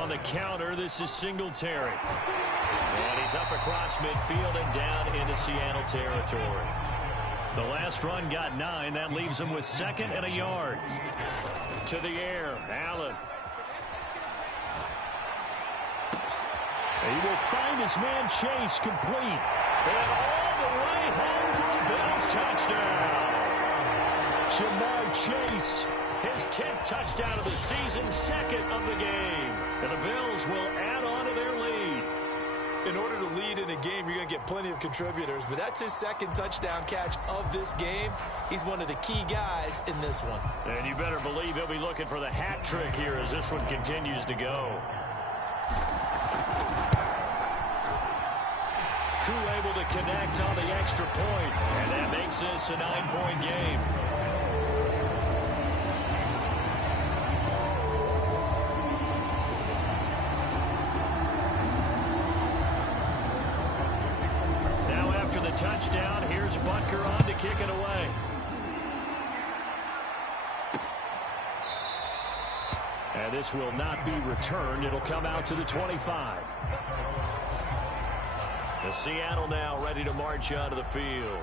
On the counter, this is Singletary. And he's up across midfield and down into Seattle territory. The last run got 9. That leaves him with 2nd and a yard. To the air, Allen. He will find his man Chase complete. And all the way home for a Bills touchdown. Jamar Chase, his 10th touchdown of the season, 2nd of the game. And the Bills will add on to their lead. In order to lead in a game, you're going to get plenty of contributors, but that's his 2nd touchdown catch of this game. He's one of the key guys in this one. And you better believe he'll be looking for the hat trick here as this one continues to go. Crew able to connect on the extra point, and that makes this a 9-point game. Touchdown. Here's Butker on to kick it away. And this will not be returned. It'll come out to the 25. The Seattle now ready to march onto the field.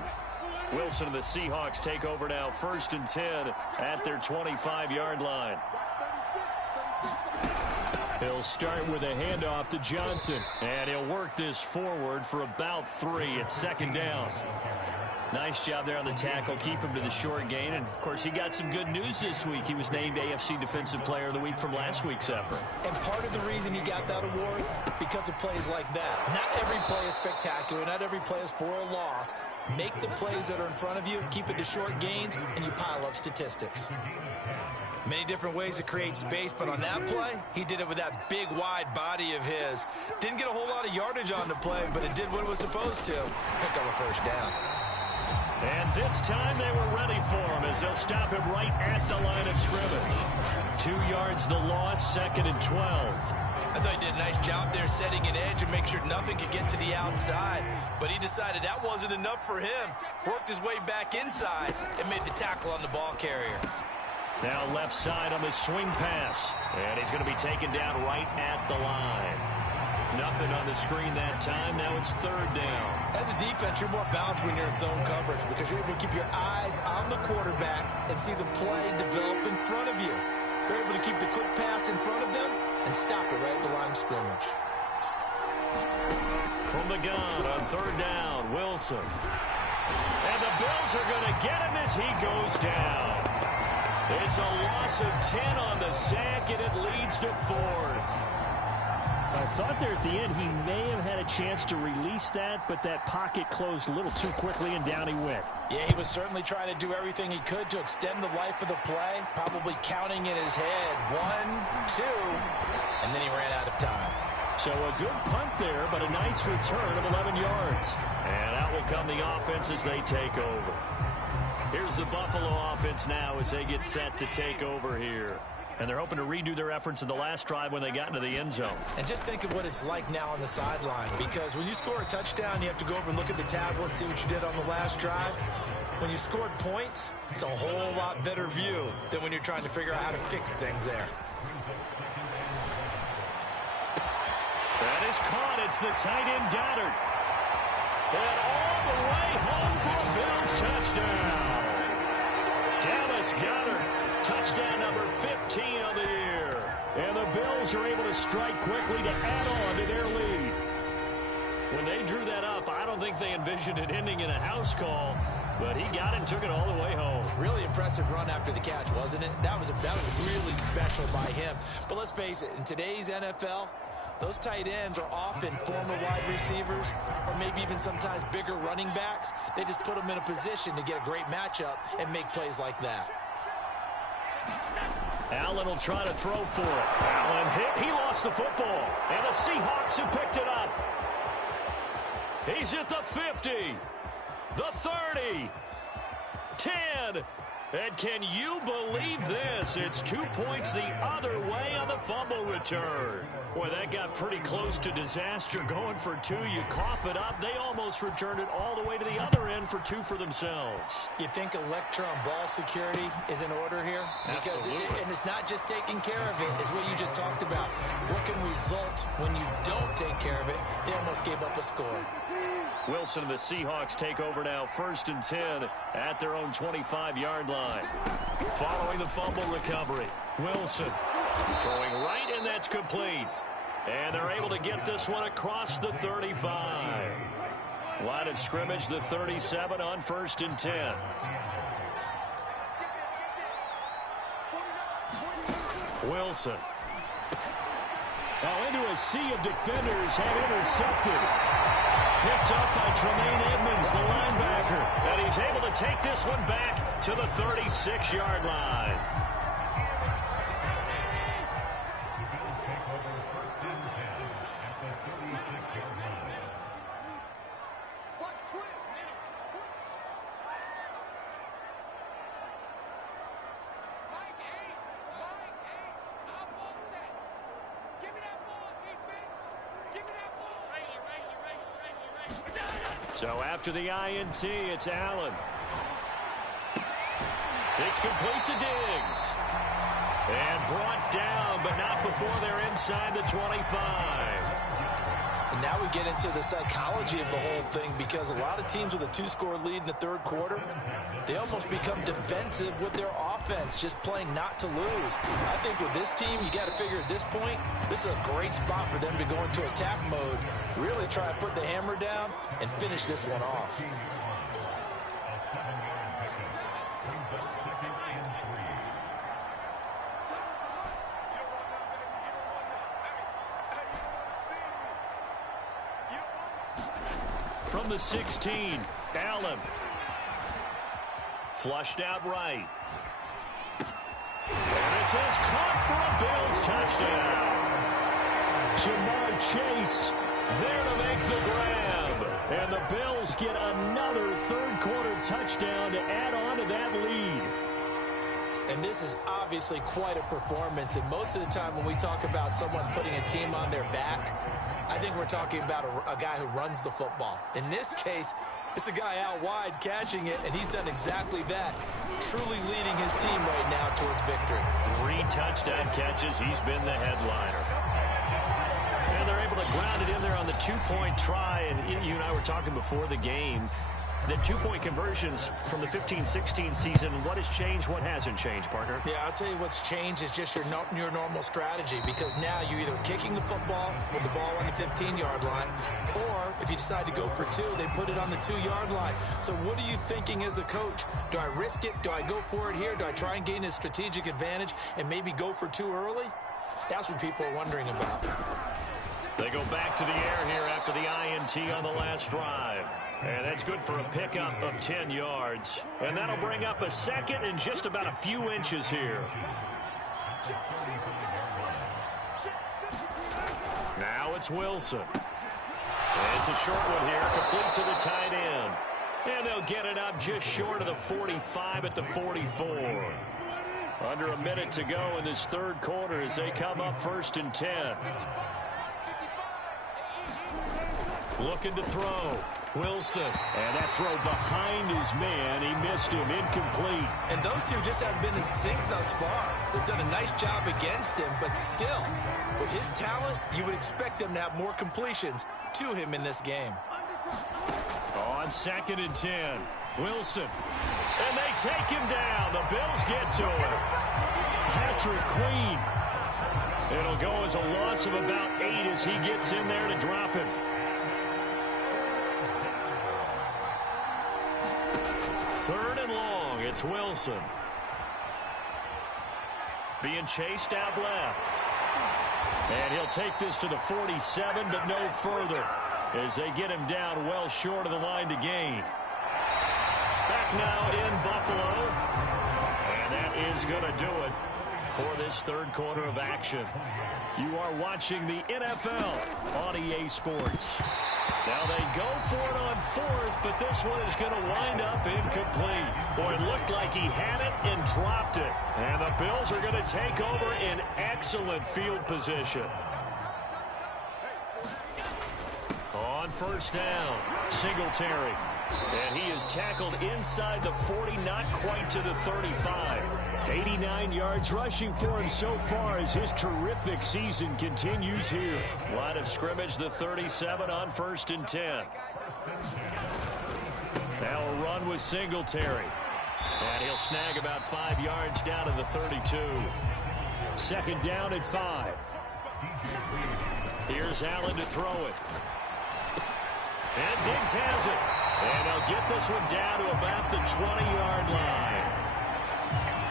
Wilson and the Seahawks take over now, 1st and 10 at their 25-yard line. He'll start with a handoff to Johnson, and he'll work this forward for about 3. It's 2nd down. Nice job there on the tackle. Keep him to the short gain. And, of course, he got some good news this week. He was named AFC Defensive Player of the Week from last week's effort. And part of the reason he got that award, because of plays like that. Not every play is spectacular. Not every play is for a loss. Make the plays that are in front of you, keep it to short gains, and you pile up statistics. Many different ways to create space, but on that play, he did it with that big, wide body of his. Didn't get a whole lot of yardage on the play, but it did what it was supposed to. Pick up a 1st down. And this time they were ready for him as they'll stop him right at the line of scrimmage. 2 yards the loss, 2nd and 12. I thought he did a nice job there setting an edge and make sure nothing could get to the outside. But he decided that wasn't enough for him. Worked his way back inside and made the tackle on the ball carrier. Now left side on the swing pass. And he's going to be taken down right at the line. Nothing on the screen that time. Now it's 3rd down. As a defense, you're more balanced when you're in zone coverage because you're able to keep your eyes on the quarterback and see the play develop in front of you. You're able to keep the quick pass in front of them and stop it right at the line of scrimmage. From the gun on 3rd down, Wilson. And the Bills are going to get him as he goes down. It's a loss of 10 on the sack, and it leads to 4th. I thought there at the end he may have had a chance to release that, but that pocket closed a little too quickly, and down he went. Yeah, he was certainly trying to do everything he could to extend the life of the play, probably counting in his head 1, 2, and then he ran out of time. So a good punt there, but a nice return of 11 yards. And out will come the offense as they take over. Here's the Buffalo offense now as they get set to take over here. And they're hoping to redo their efforts in the last drive when they got into the end zone. And just think of what it's like now on the sideline, because when you score a touchdown, you have to go over and look at the tablet and see what you did on the last drive. When you scored points, it's a whole lot better view than when you're trying to figure out how to fix things there. That is caught. It's the tight end Goddard. And all the way home for a Bills touchdown. Dallas Goddard. Touchdown number 15 of the year. And the Bills are able to strike quickly to add on to their lead. When they drew that up, I don't think they envisioned it ending in a house call, but he got it and took it all the way home. Really impressive run after the catch, wasn't it? That was really special by him. But let's face it, in today's NFL, those tight ends are often former wide receivers or maybe even sometimes bigger running backs. They just put them in a position to get a great matchup and make plays like that. Allen will try to throw for it. Allen hit. He lost the football. And the Seahawks have picked it up. He's at the 50, the 30, 10. And can you believe this? It's 2 points the other way on the fumble return. Boy, that got pretty close to disaster. Going for 2, you cough it up. They almost returned it all the way to the other end for 2 for themselves. You think electron ball security is in order here? Because and it's not just taking care of it, it's what you just talked about. What can result when you don't take care of it? They almost gave up a score. Wilson and the Seahawks take over now, 1st and 10 at their own 25-yard line. Following the fumble recovery, Wilson throwing right, and that's complete. And they're able to get this one across the 35. Line of scrimmage, the 37 on 1st and 10. Wilson. Now into a sea of defenders, and intercepted. Picked up by Tremaine Edmonds, the linebacker. And he's able to take this one back to the 36-yard line. So after the INT, it's Allen. It's complete to Diggs. And brought down, but not before they're inside the 25. And now we get into the psychology of the whole thing, because a lot of teams with a 2-score lead in the third quarter, they almost become defensive with their offense, just playing not to lose. I think with this team, you got to figure at this point, this is a great spot for them to go into attack mode, really try to put the hammer down and finish this one off. From the 16, Allen. Flushed out right. And this is caught for a Bills touchdown. Jamar Chase there to make the grab. And the Bills get another third-quarter touchdown to add on to that lead. And this is obviously quite a performance. And most of the time when we talk about someone putting a team on their back, I think we're talking about a guy who runs the football. In this case, it's a guy out wide catching it, and he's done exactly that, truly leading his team right now towards victory. 3 touchdown catches. He's been the headliner. And they're able to ground it in there on the 2-point try. And you and I were talking before the game. The 2-point conversions from the 15-16 season, what has changed, what hasn't changed, partner? Yeah, I'll tell you what's changed is just your normal strategy, because now you're either kicking the football with the ball on the 15-yard line, or if you decide to go for 2, they put it on the 2-yard line. So what are you thinking as a coach? Do I risk it? Do I go for it here? Do I try and gain a strategic advantage and maybe go for 2 early? That's what people are wondering about. They go back to the air here after the INT on the last drive. And that's good for a pickup of 10 yards. And that'll bring up a second and just about a few inches here. Now it's Wilson. And it's a short one here, complete to the tight end. And they'll get it up just short of the 45 at the 44. Under a minute to go in this third quarter as they come up 1st and 10. Looking to throw. Wilson. And that throw behind his man. He missed him. Incomplete. And those two just haven't been in sync thus far. They've done a nice job against him, but still, with his talent, you would expect them to have more completions to him in this game. On 2nd and 10. Wilson. And they take him down. The Bills get to him. Patrick Queen. It'll go as a loss of about 8 as he gets in there to drop him. 3rd and long, it's Wilson. Being chased out left. And he'll take this to the 47, but no further as they get him down well short of the line to gain. Back now in Buffalo. And that is going to do it for this third quarter of action. You are watching the NFL on EA Sports. Now they go for it on fourth, but this one is going to wind up incomplete. Boy, it looked like he had it and dropped it. And the Bills are going to take over in excellent field position. On first down, Singletary. And he is tackled inside the 40, not quite to the 35. 89 yards rushing for him so far as his terrific season continues here. Line of scrimmage, the 37 on 1st and 10. Now a run with Singletary. And he'll snag about 5 yards down to the 32. 2nd down at 5. Here's Allen to throw it. And Diggs has it. And they'll get this one down to about the 20-yard line.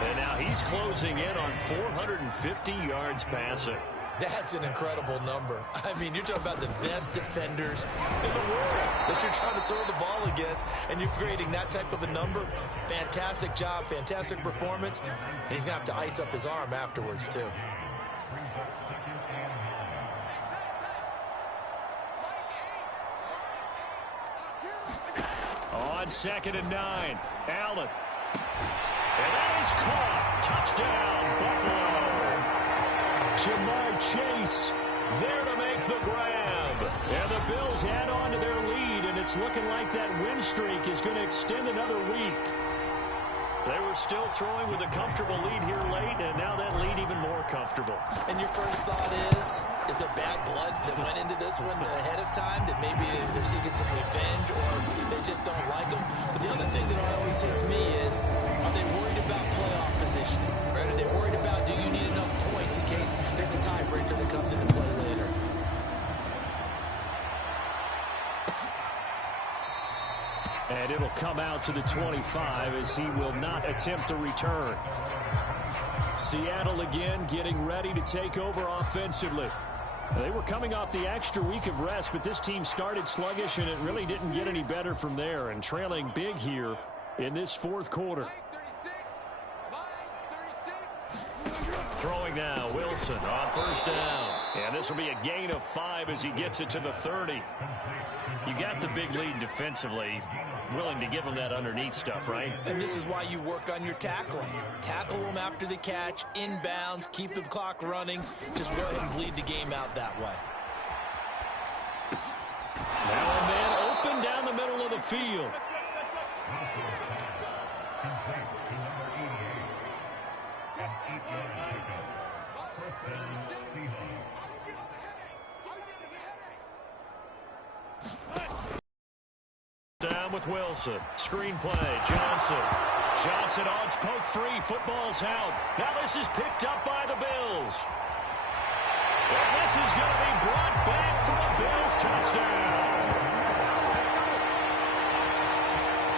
And now he's closing in on 450 yards passing. That's an incredible number. I mean, you're talking about the best defenders in the world that you're trying to throw the ball against, and you're creating that type of a number. Fantastic job, fantastic performance. And he's going to have to ice up his arm afterwards, too. On 2nd and 9, Allen. And that is caught. Touchdown, Buffalo. Jamar Chase there to make the grab. And the Bills add on to their lead, and it's looking like that win streak is going to extend another week. They were still throwing with a comfortable lead here late, and now that lead even more comfortable. And your first thought is there bad blood that went into this one ahead of time, that maybe they're seeking some revenge or they just don't like them? But the other thing that always hits me is, are they worried about playoff positioning? Right? Are they worried about, do you need enough points in case there's a tiebreaker that comes into play later? And it'll come out to the 25 as he will not attempt to return. Seattle again getting ready to take over offensively. They were coming off the extra week of rest, but this team started sluggish, and it really didn't get any better from there, and trailing big here in this 4th quarter. Throwing now, Wilson on 1st down. And this will be a gain of 5 as he gets it to the 30. You got the big lead defensively. Willing to give him that underneath stuff, right? And this is why you work on your tackling. Tackle them after the catch, inbounds, keep the clock running. Just go ahead and bleed the game out that way. Now a man open down the middle of the field. Down with Wilson. Screen play. Johnson. Johnson odds poke free. Football's out. Now this is picked up by the Bills. And this is going to be brought back for a Bills touchdown.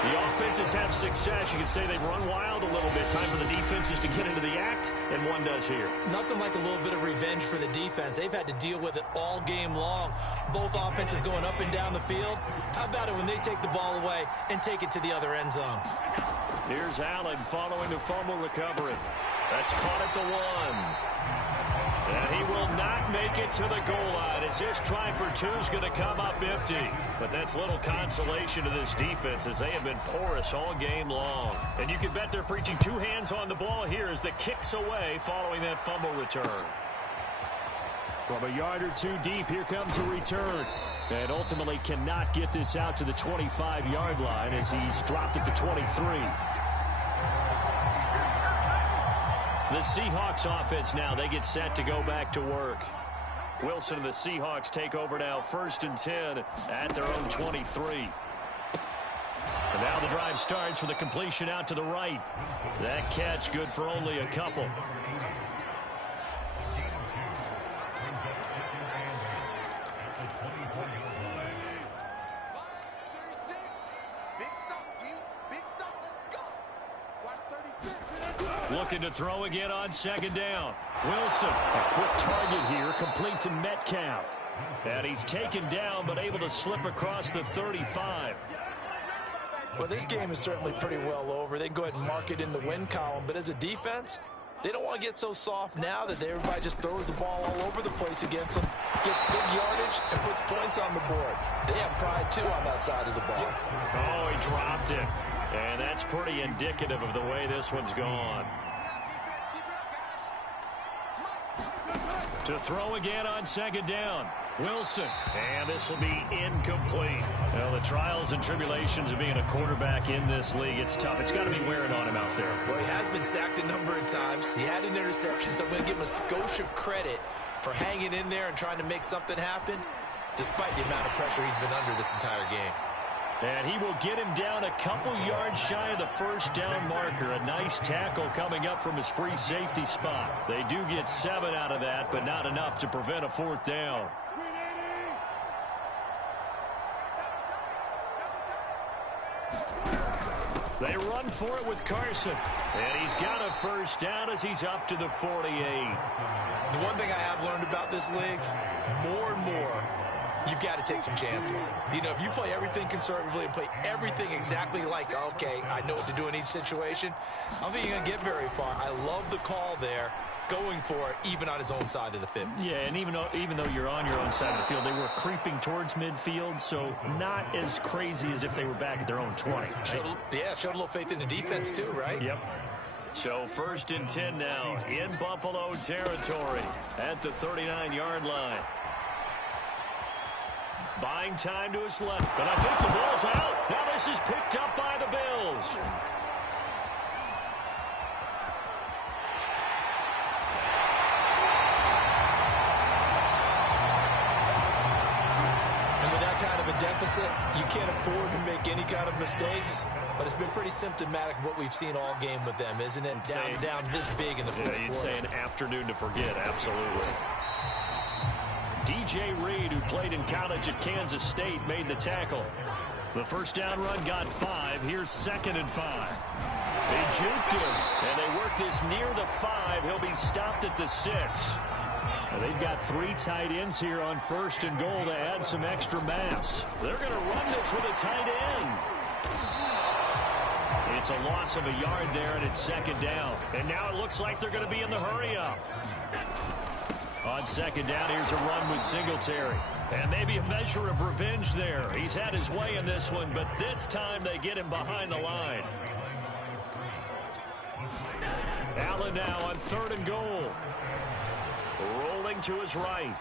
The offenses have success. You can say they've run wild a little bit. Time for the defenses to get into the act, and one does here. Nothing like a little bit of revenge for the defense. They've had to deal with it all game long. Both offenses going up and down the field. How about it when they take the ball away and take it to the other end zone? Here's Allen following the fumble recovery. That's caught at the 1. And he will not make it to the goal line as this try for 2 is going to come up empty. But that's little consolation to this defense as they have been porous all game long. And you can bet they're preaching 2 hands on the ball here as the kick's away following that fumble return. From a yard or 2 deep, here comes a return. And ultimately cannot get this out to the 25-yard line as he's dropped at the 23. The Seahawks offense now, they get set to go back to work. Wilson and the Seahawks take over now 1st and 10 at their own 23. And now the drive starts with a completion out to the right. That catch good for only a couple. Looking to throw again on 2nd down. Wilson, a quick target here, complete to Metcalf. And he's taken down, but able to slip across the 35. Well, this game is certainly pretty well over. They can go ahead and mark it in the win column. But as a defense, they don't want to get so soft now that everybody just throws the ball all over the place against them, gets big yardage, and puts points on the board. They have pride, too, on that side of the ball. Oh, he dropped it. And that's pretty indicative of the way this one's gone. To throw again on second down. Wilson. And this will be incomplete. Well, the trials and tribulations of being a quarterback in this league, it's tough. It's got to be wearing on him out there. Well, he has been sacked a number of times. He had an interception, so I'm going to give him a skosh of credit for hanging in there and trying to make something happen, despite the amount of pressure he's been under this entire game. And he will get him down a couple yards shy of the first down marker. A nice tackle coming up from his free safety spot. They do get 7 out of that, but not enough to prevent a fourth down. They run for it with Carson. And he's got a first down as he's up to the 48. The one thing I have learned about this league, more and more, you've got to take some chances. You know, if you play everything conservatively and play everything exactly like, okay, I know what to do in each situation, I don't think you're going to get very far. I love the call there, going for it, even on his own side of the 50. Yeah, and even though you're on your own side of the field, they were creeping towards midfield, so not as crazy as if they were back at their own 20. Right? Showed a little faith in the defense too, right? Yep. So 1st and 10 now in Buffalo territory at the 39-yard line. Buying time to his left, but I think the ball's out. Now this is picked up by the Bills. And with that kind of a deficit, you can't afford to make any kind of mistakes. But it's been pretty symptomatic of what we've seen all game with them, isn't it? Down this big in the fourth quarter. You'd say an afternoon to forget, absolutely. DJ Reed, who played in college at Kansas State, made the tackle. The first down run got 5. Here's 2nd and 5. They juked him, and they work this near the 5. He'll be stopped at the 6. And they've got 3 tight ends here on 1st and goal to add some extra mass. They're going to run this with a tight end. It's a loss of a yard there, and it's 2nd down. And now it looks like they're going to be in the hurry-up. On 2nd down, here's a run with Singletary. And maybe a measure of revenge there. He's had his way in this one, but this time they get him behind the line. Allen now on 3rd and goal. Rolling to his right.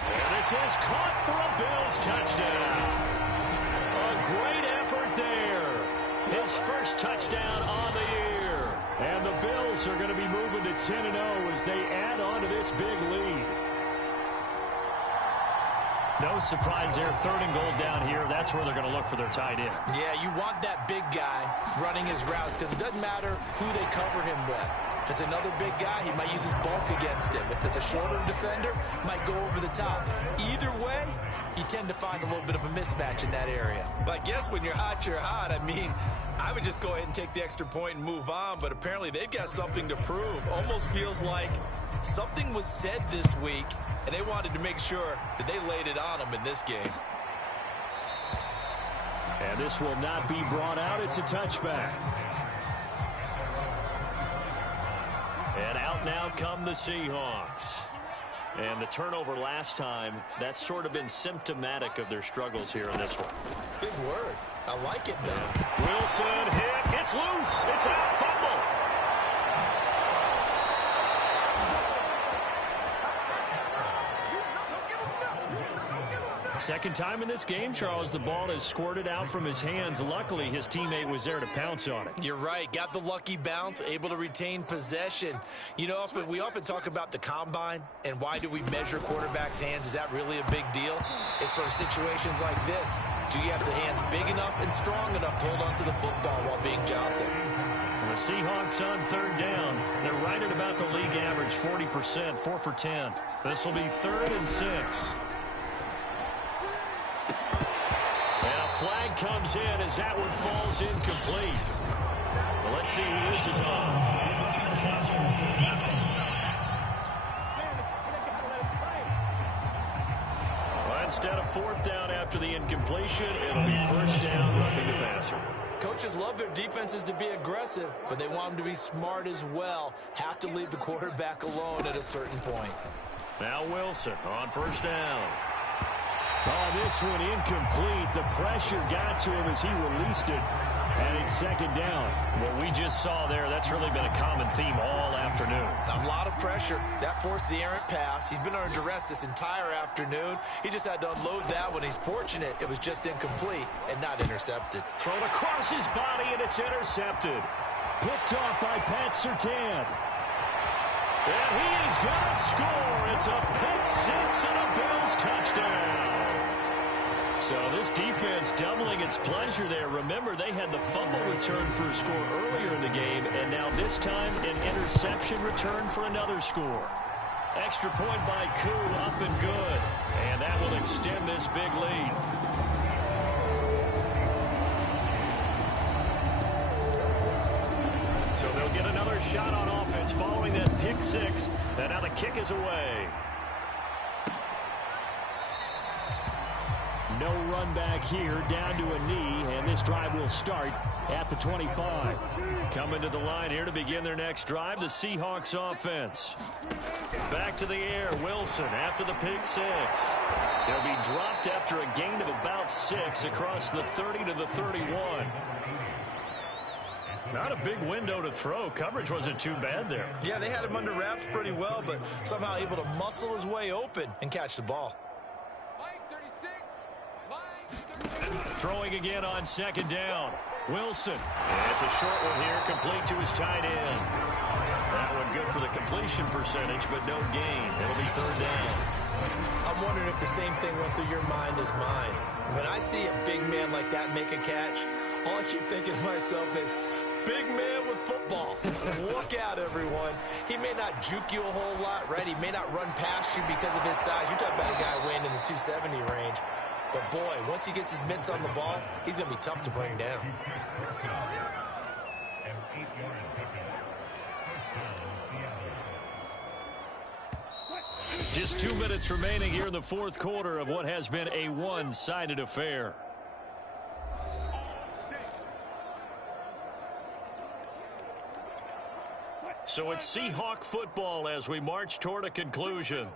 And this is caught for a Bills touchdown. A great effort there. His first touchdown on the year. And the Bills are going to be moving to 10-0 as they add on to this big lead. No surprise there. 3rd and goal down here. That's where they're going to look for their tight end. Yeah, you want that big guy running his routes because it doesn't matter who they cover him with. If it's another big guy, he might use his bulk against him. If it's a shorter defender, might go over the top. Either way, you tend to find a little bit of a mismatch in that area. But I guess when you're hot, you're hot. I mean, I would just go ahead and take the extra point and move on, but apparently they've got something to prove. Almost feels like something was said this week, and they wanted to make sure that they laid it on them in this game. And this will not be brought out. It's a touchback. And out now come the Seahawks. And the turnover last time, that's sort of been symptomatic of their struggles here in this one. Big word. I like it, though. Wilson hit. It's loose. It's out. Fumble. Second time in this game, Charles, the ball has squirted out from his hands. Luckily, his teammate was there to pounce on it. You're right. Got the lucky bounce, able to retain possession. You know, we often talk about the combine and why do we measure quarterbacks' hands. Is that really a big deal? It's for situations like this. Do you have the hands big enough and strong enough to hold on to the football while being jostled? The Seahawks on 3rd down. They're right at about the league average, 40%, 4 for 10. This will be 3rd and 6. Flag comes in as that one falls incomplete. Well, let's see who this is on. Well, instead of 4th down after the incompletion, it'll be 1st down, roughing the passer. Coaches love their defenses to be aggressive, but they want them to be smart as well. Have to leave the quarterback alone at a certain point. Now Wilson on 1st down. Oh, this this one incomplete. The pressure got to him as he released it. And it's second down. What we just saw there, that's really been a common theme all afternoon. A lot of pressure. That forced the errant pass. He's been under duress this entire afternoon. He just had to unload that one. He's fortunate it was just incomplete and not intercepted. Thrown across his body, and it's intercepted. Picked off by Pat Surtain. And he is going to score. It's a pick six and a Bills touchdown. So this defense doubling its pleasure there. Remember, they had the fumble return for a score earlier in the game, and now this time an interception return for another score. Extra point by Koo, up and good. And that will extend this big lead. So they'll get another shot on offense following that pick six. And now the kick is away. No run back here, down to a knee, and this drive will start at the 25. Coming to the line here to begin their next drive, the Seahawks offense. Back to the air, Wilson after the pick six. They'll be dropped after a gain of about 6 across the 30 to the 31. Not a big window to throw. Coverage wasn't too bad there. Yeah, they had him under wraps pretty well, but somehow able to muscle his way open and catch the ball. Throwing again on second down. Wilson. And it's a short one here, complete to his tight end. That one good for the completion percentage, but no gain. It'll be third down. I'm wondering if the same thing went through your mind as mine. When I see a big man like that make a catch, all I keep thinking to myself is, big man with football. Look out, everyone. He may not juke you a whole lot, right? He may not run past you because of his size. You're talking about a guy weighing in the 270 range. But, boy, once he gets his mitts on the ball, he's going to be tough to bring down. Just 2 minutes remaining here in the fourth quarter of what has been a one-sided affair. So it's Seahawk football as we march toward a conclusion.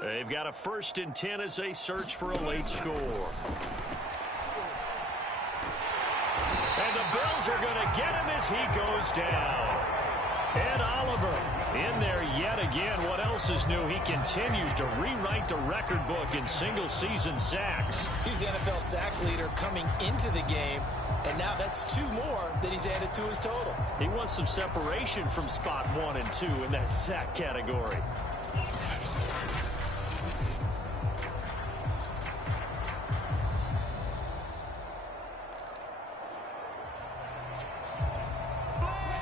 They've got a 1st and 10 as they search for a late score. And the Bills are going to get him as he goes down. Ed Oliver in there yet again. What else is new? He continues to rewrite the record book in single-season sacks. He's the NFL sack leader coming into the game, and now that's 2 more that he's added to his total. He wants some separation from spot 1 and 2 in that sack category.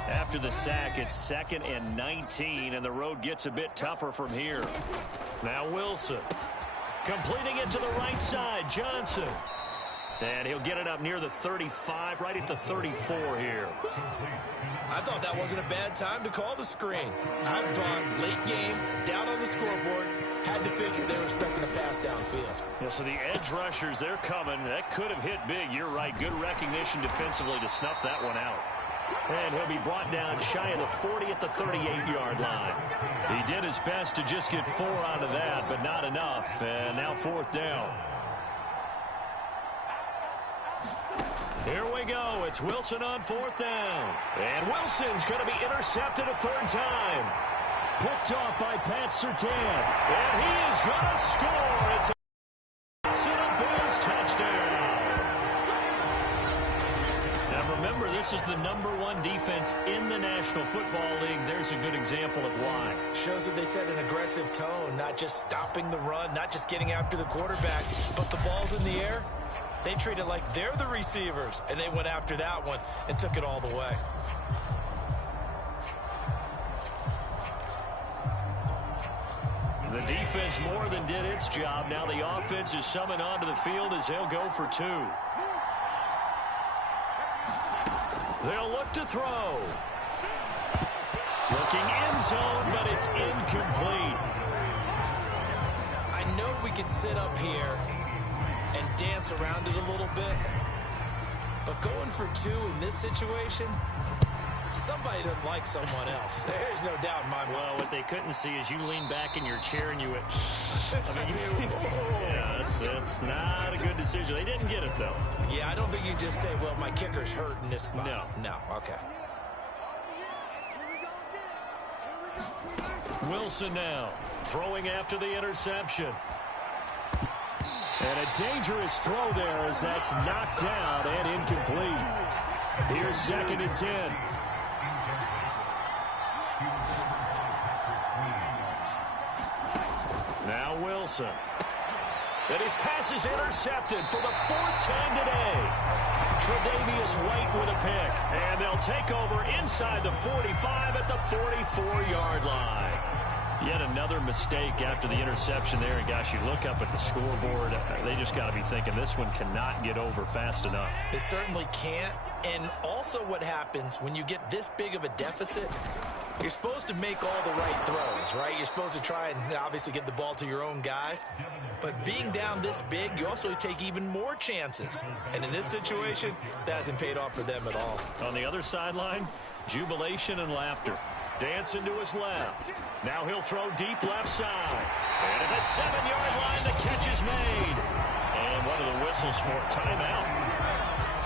After the sack, it's 2nd and 19, and the road gets a bit tougher from here. Now Wilson. Completing it to the right side, Johnson. And he'll get it up near the 35, right at the 34 here. I thought that wasn't a bad time to call the screen. I thought late game, down on the scoreboard, had to figure they were expecting a pass downfield. Yeah, so the edge rushers, they're coming. That could have hit big. You're right. Good recognition defensively to snuff that one out. And he'll be brought down shy of the 40 at the 38-yard line. He did his best to just get 4 out of that, but not enough. And now 4th down. Here we go. It's Wilson on 4th down. And Wilson's going to be intercepted a 3rd time. Picked off by Pat Surtain. And he is going to score. It's a Bills touchdown. Now remember, this is the #1 defense in the National Football League. There's a good example of why. Shows that they set an aggressive tone, not just stopping the run, not just getting after the quarterback, but the ball's in the air. They treat it like they're the receivers, and they went after that one and took it all the way. The defense more than did its job. Now the offense is summoned onto the field as they'll go for 2. They'll look to throw. Looking end zone, but it's incomplete. I know we could sit up here and dance around it a little bit, but going for 2 in this situation, Somebody doesn't like someone else. There's no doubt in my mind. Well, what they couldn't see is you lean back in your chair and you went, yeah, it's not a good decision. They didn't get it, though. Yeah, I don't think you just say, well, my kicker's hurt in this spot. No, okay. Wilson now throwing after the interception. And a dangerous throw there as that's knocked down and incomplete. Here's 2nd and 10. Now Wilson. And his pass is intercepted for the 4th time today. Tre'Davious White with a pick. And they'll take over inside the 45 at the 44-yard line. Yet another mistake after the interception there. And gosh, you look up at the scoreboard, they just got to be thinking this one cannot get over fast enough. It certainly can't. And also what happens when you get this big of a deficit, you're supposed to make all the right throws, right? You're supposed to try and obviously get the ball to your own guys. But being down this big, you also take even more chances. And in this situation, that hasn't paid off for them at all. On the other sideline, jubilation and laughter. Dancing to his left. Now he'll throw deep left side. And at the 7-yard line, the catch is made. And one of the whistles for timeout.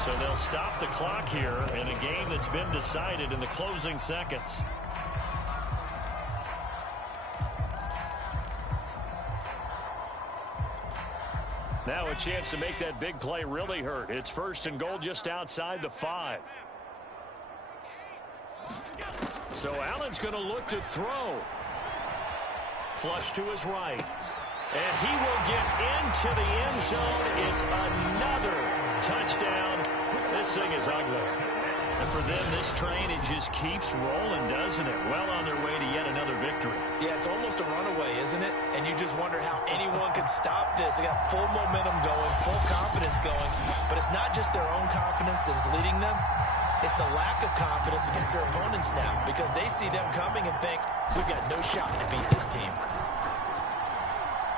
So they'll stop the clock here in a game that's been decided in the closing seconds. Now a chance to make that big play really hurt. It's 1st and goal just outside the 5. So Allen's going to look to throw. Flush to his right. And he will get into the end zone. It's another touchdown. This thing is ugly. And for them, this train, it just keeps rolling, doesn't it? Well on their way to yet another victory. Yeah, it's almost a runaway, isn't it? And you just wonder how anyone could stop this. They got full momentum going, full confidence going. But it's not just their own confidence that's leading them. It's the lack of confidence against their opponents now because they see them coming and think, we've got no shot to beat this team.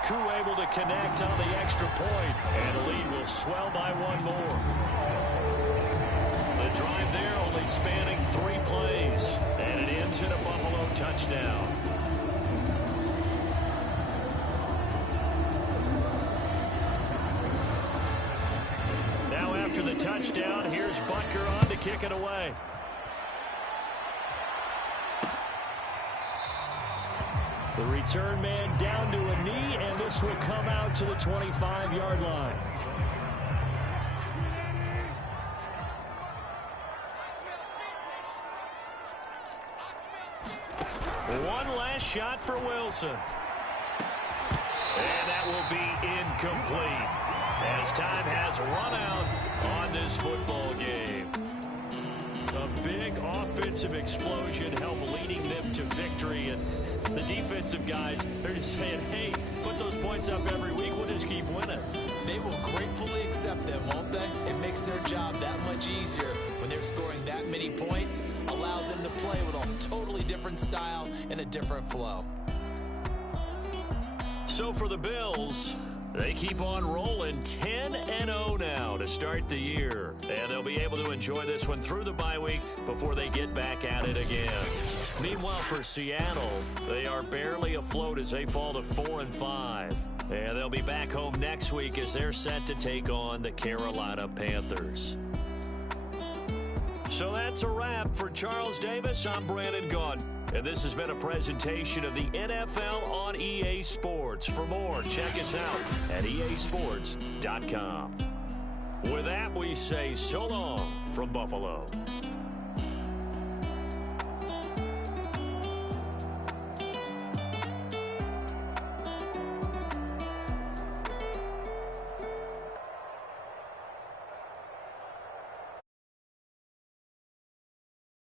Koo able to connect on the extra point, and the lead will swell by one more. The drive there only spanning 3 plays, and it ends in a Buffalo touchdown. Now after the touchdown, here's Butker on to kick it away. The return man down to a knee, and this will come out to the 25-yard line. One last shot for Wilson. And that will be incomplete as time has run out on this football game. A big offensive explosion helped leading them to victory, and the defensive guys, they're just saying, hey, put those points up every week, we'll just keep winning. They will gratefully accept them, won't they? It makes their job that much easier when they're scoring that many points, allows them to play with a totally different style and a different flow. So for the Bills, they keep on rolling 10-0 now to start the year. And they'll be able to enjoy this one through the bye week before they get back at it again. Meanwhile, for Seattle, they are barely afloat as they fall to 4-5. And they'll be back home next week as they're set to take on the Carolina Panthers. So that's a wrap. For Charles Davis, I'm Brandon Gaudin. And this has been a presentation of the NFL on EA Sports. For more, check us out at easports.com. With that, we say so long from Buffalo.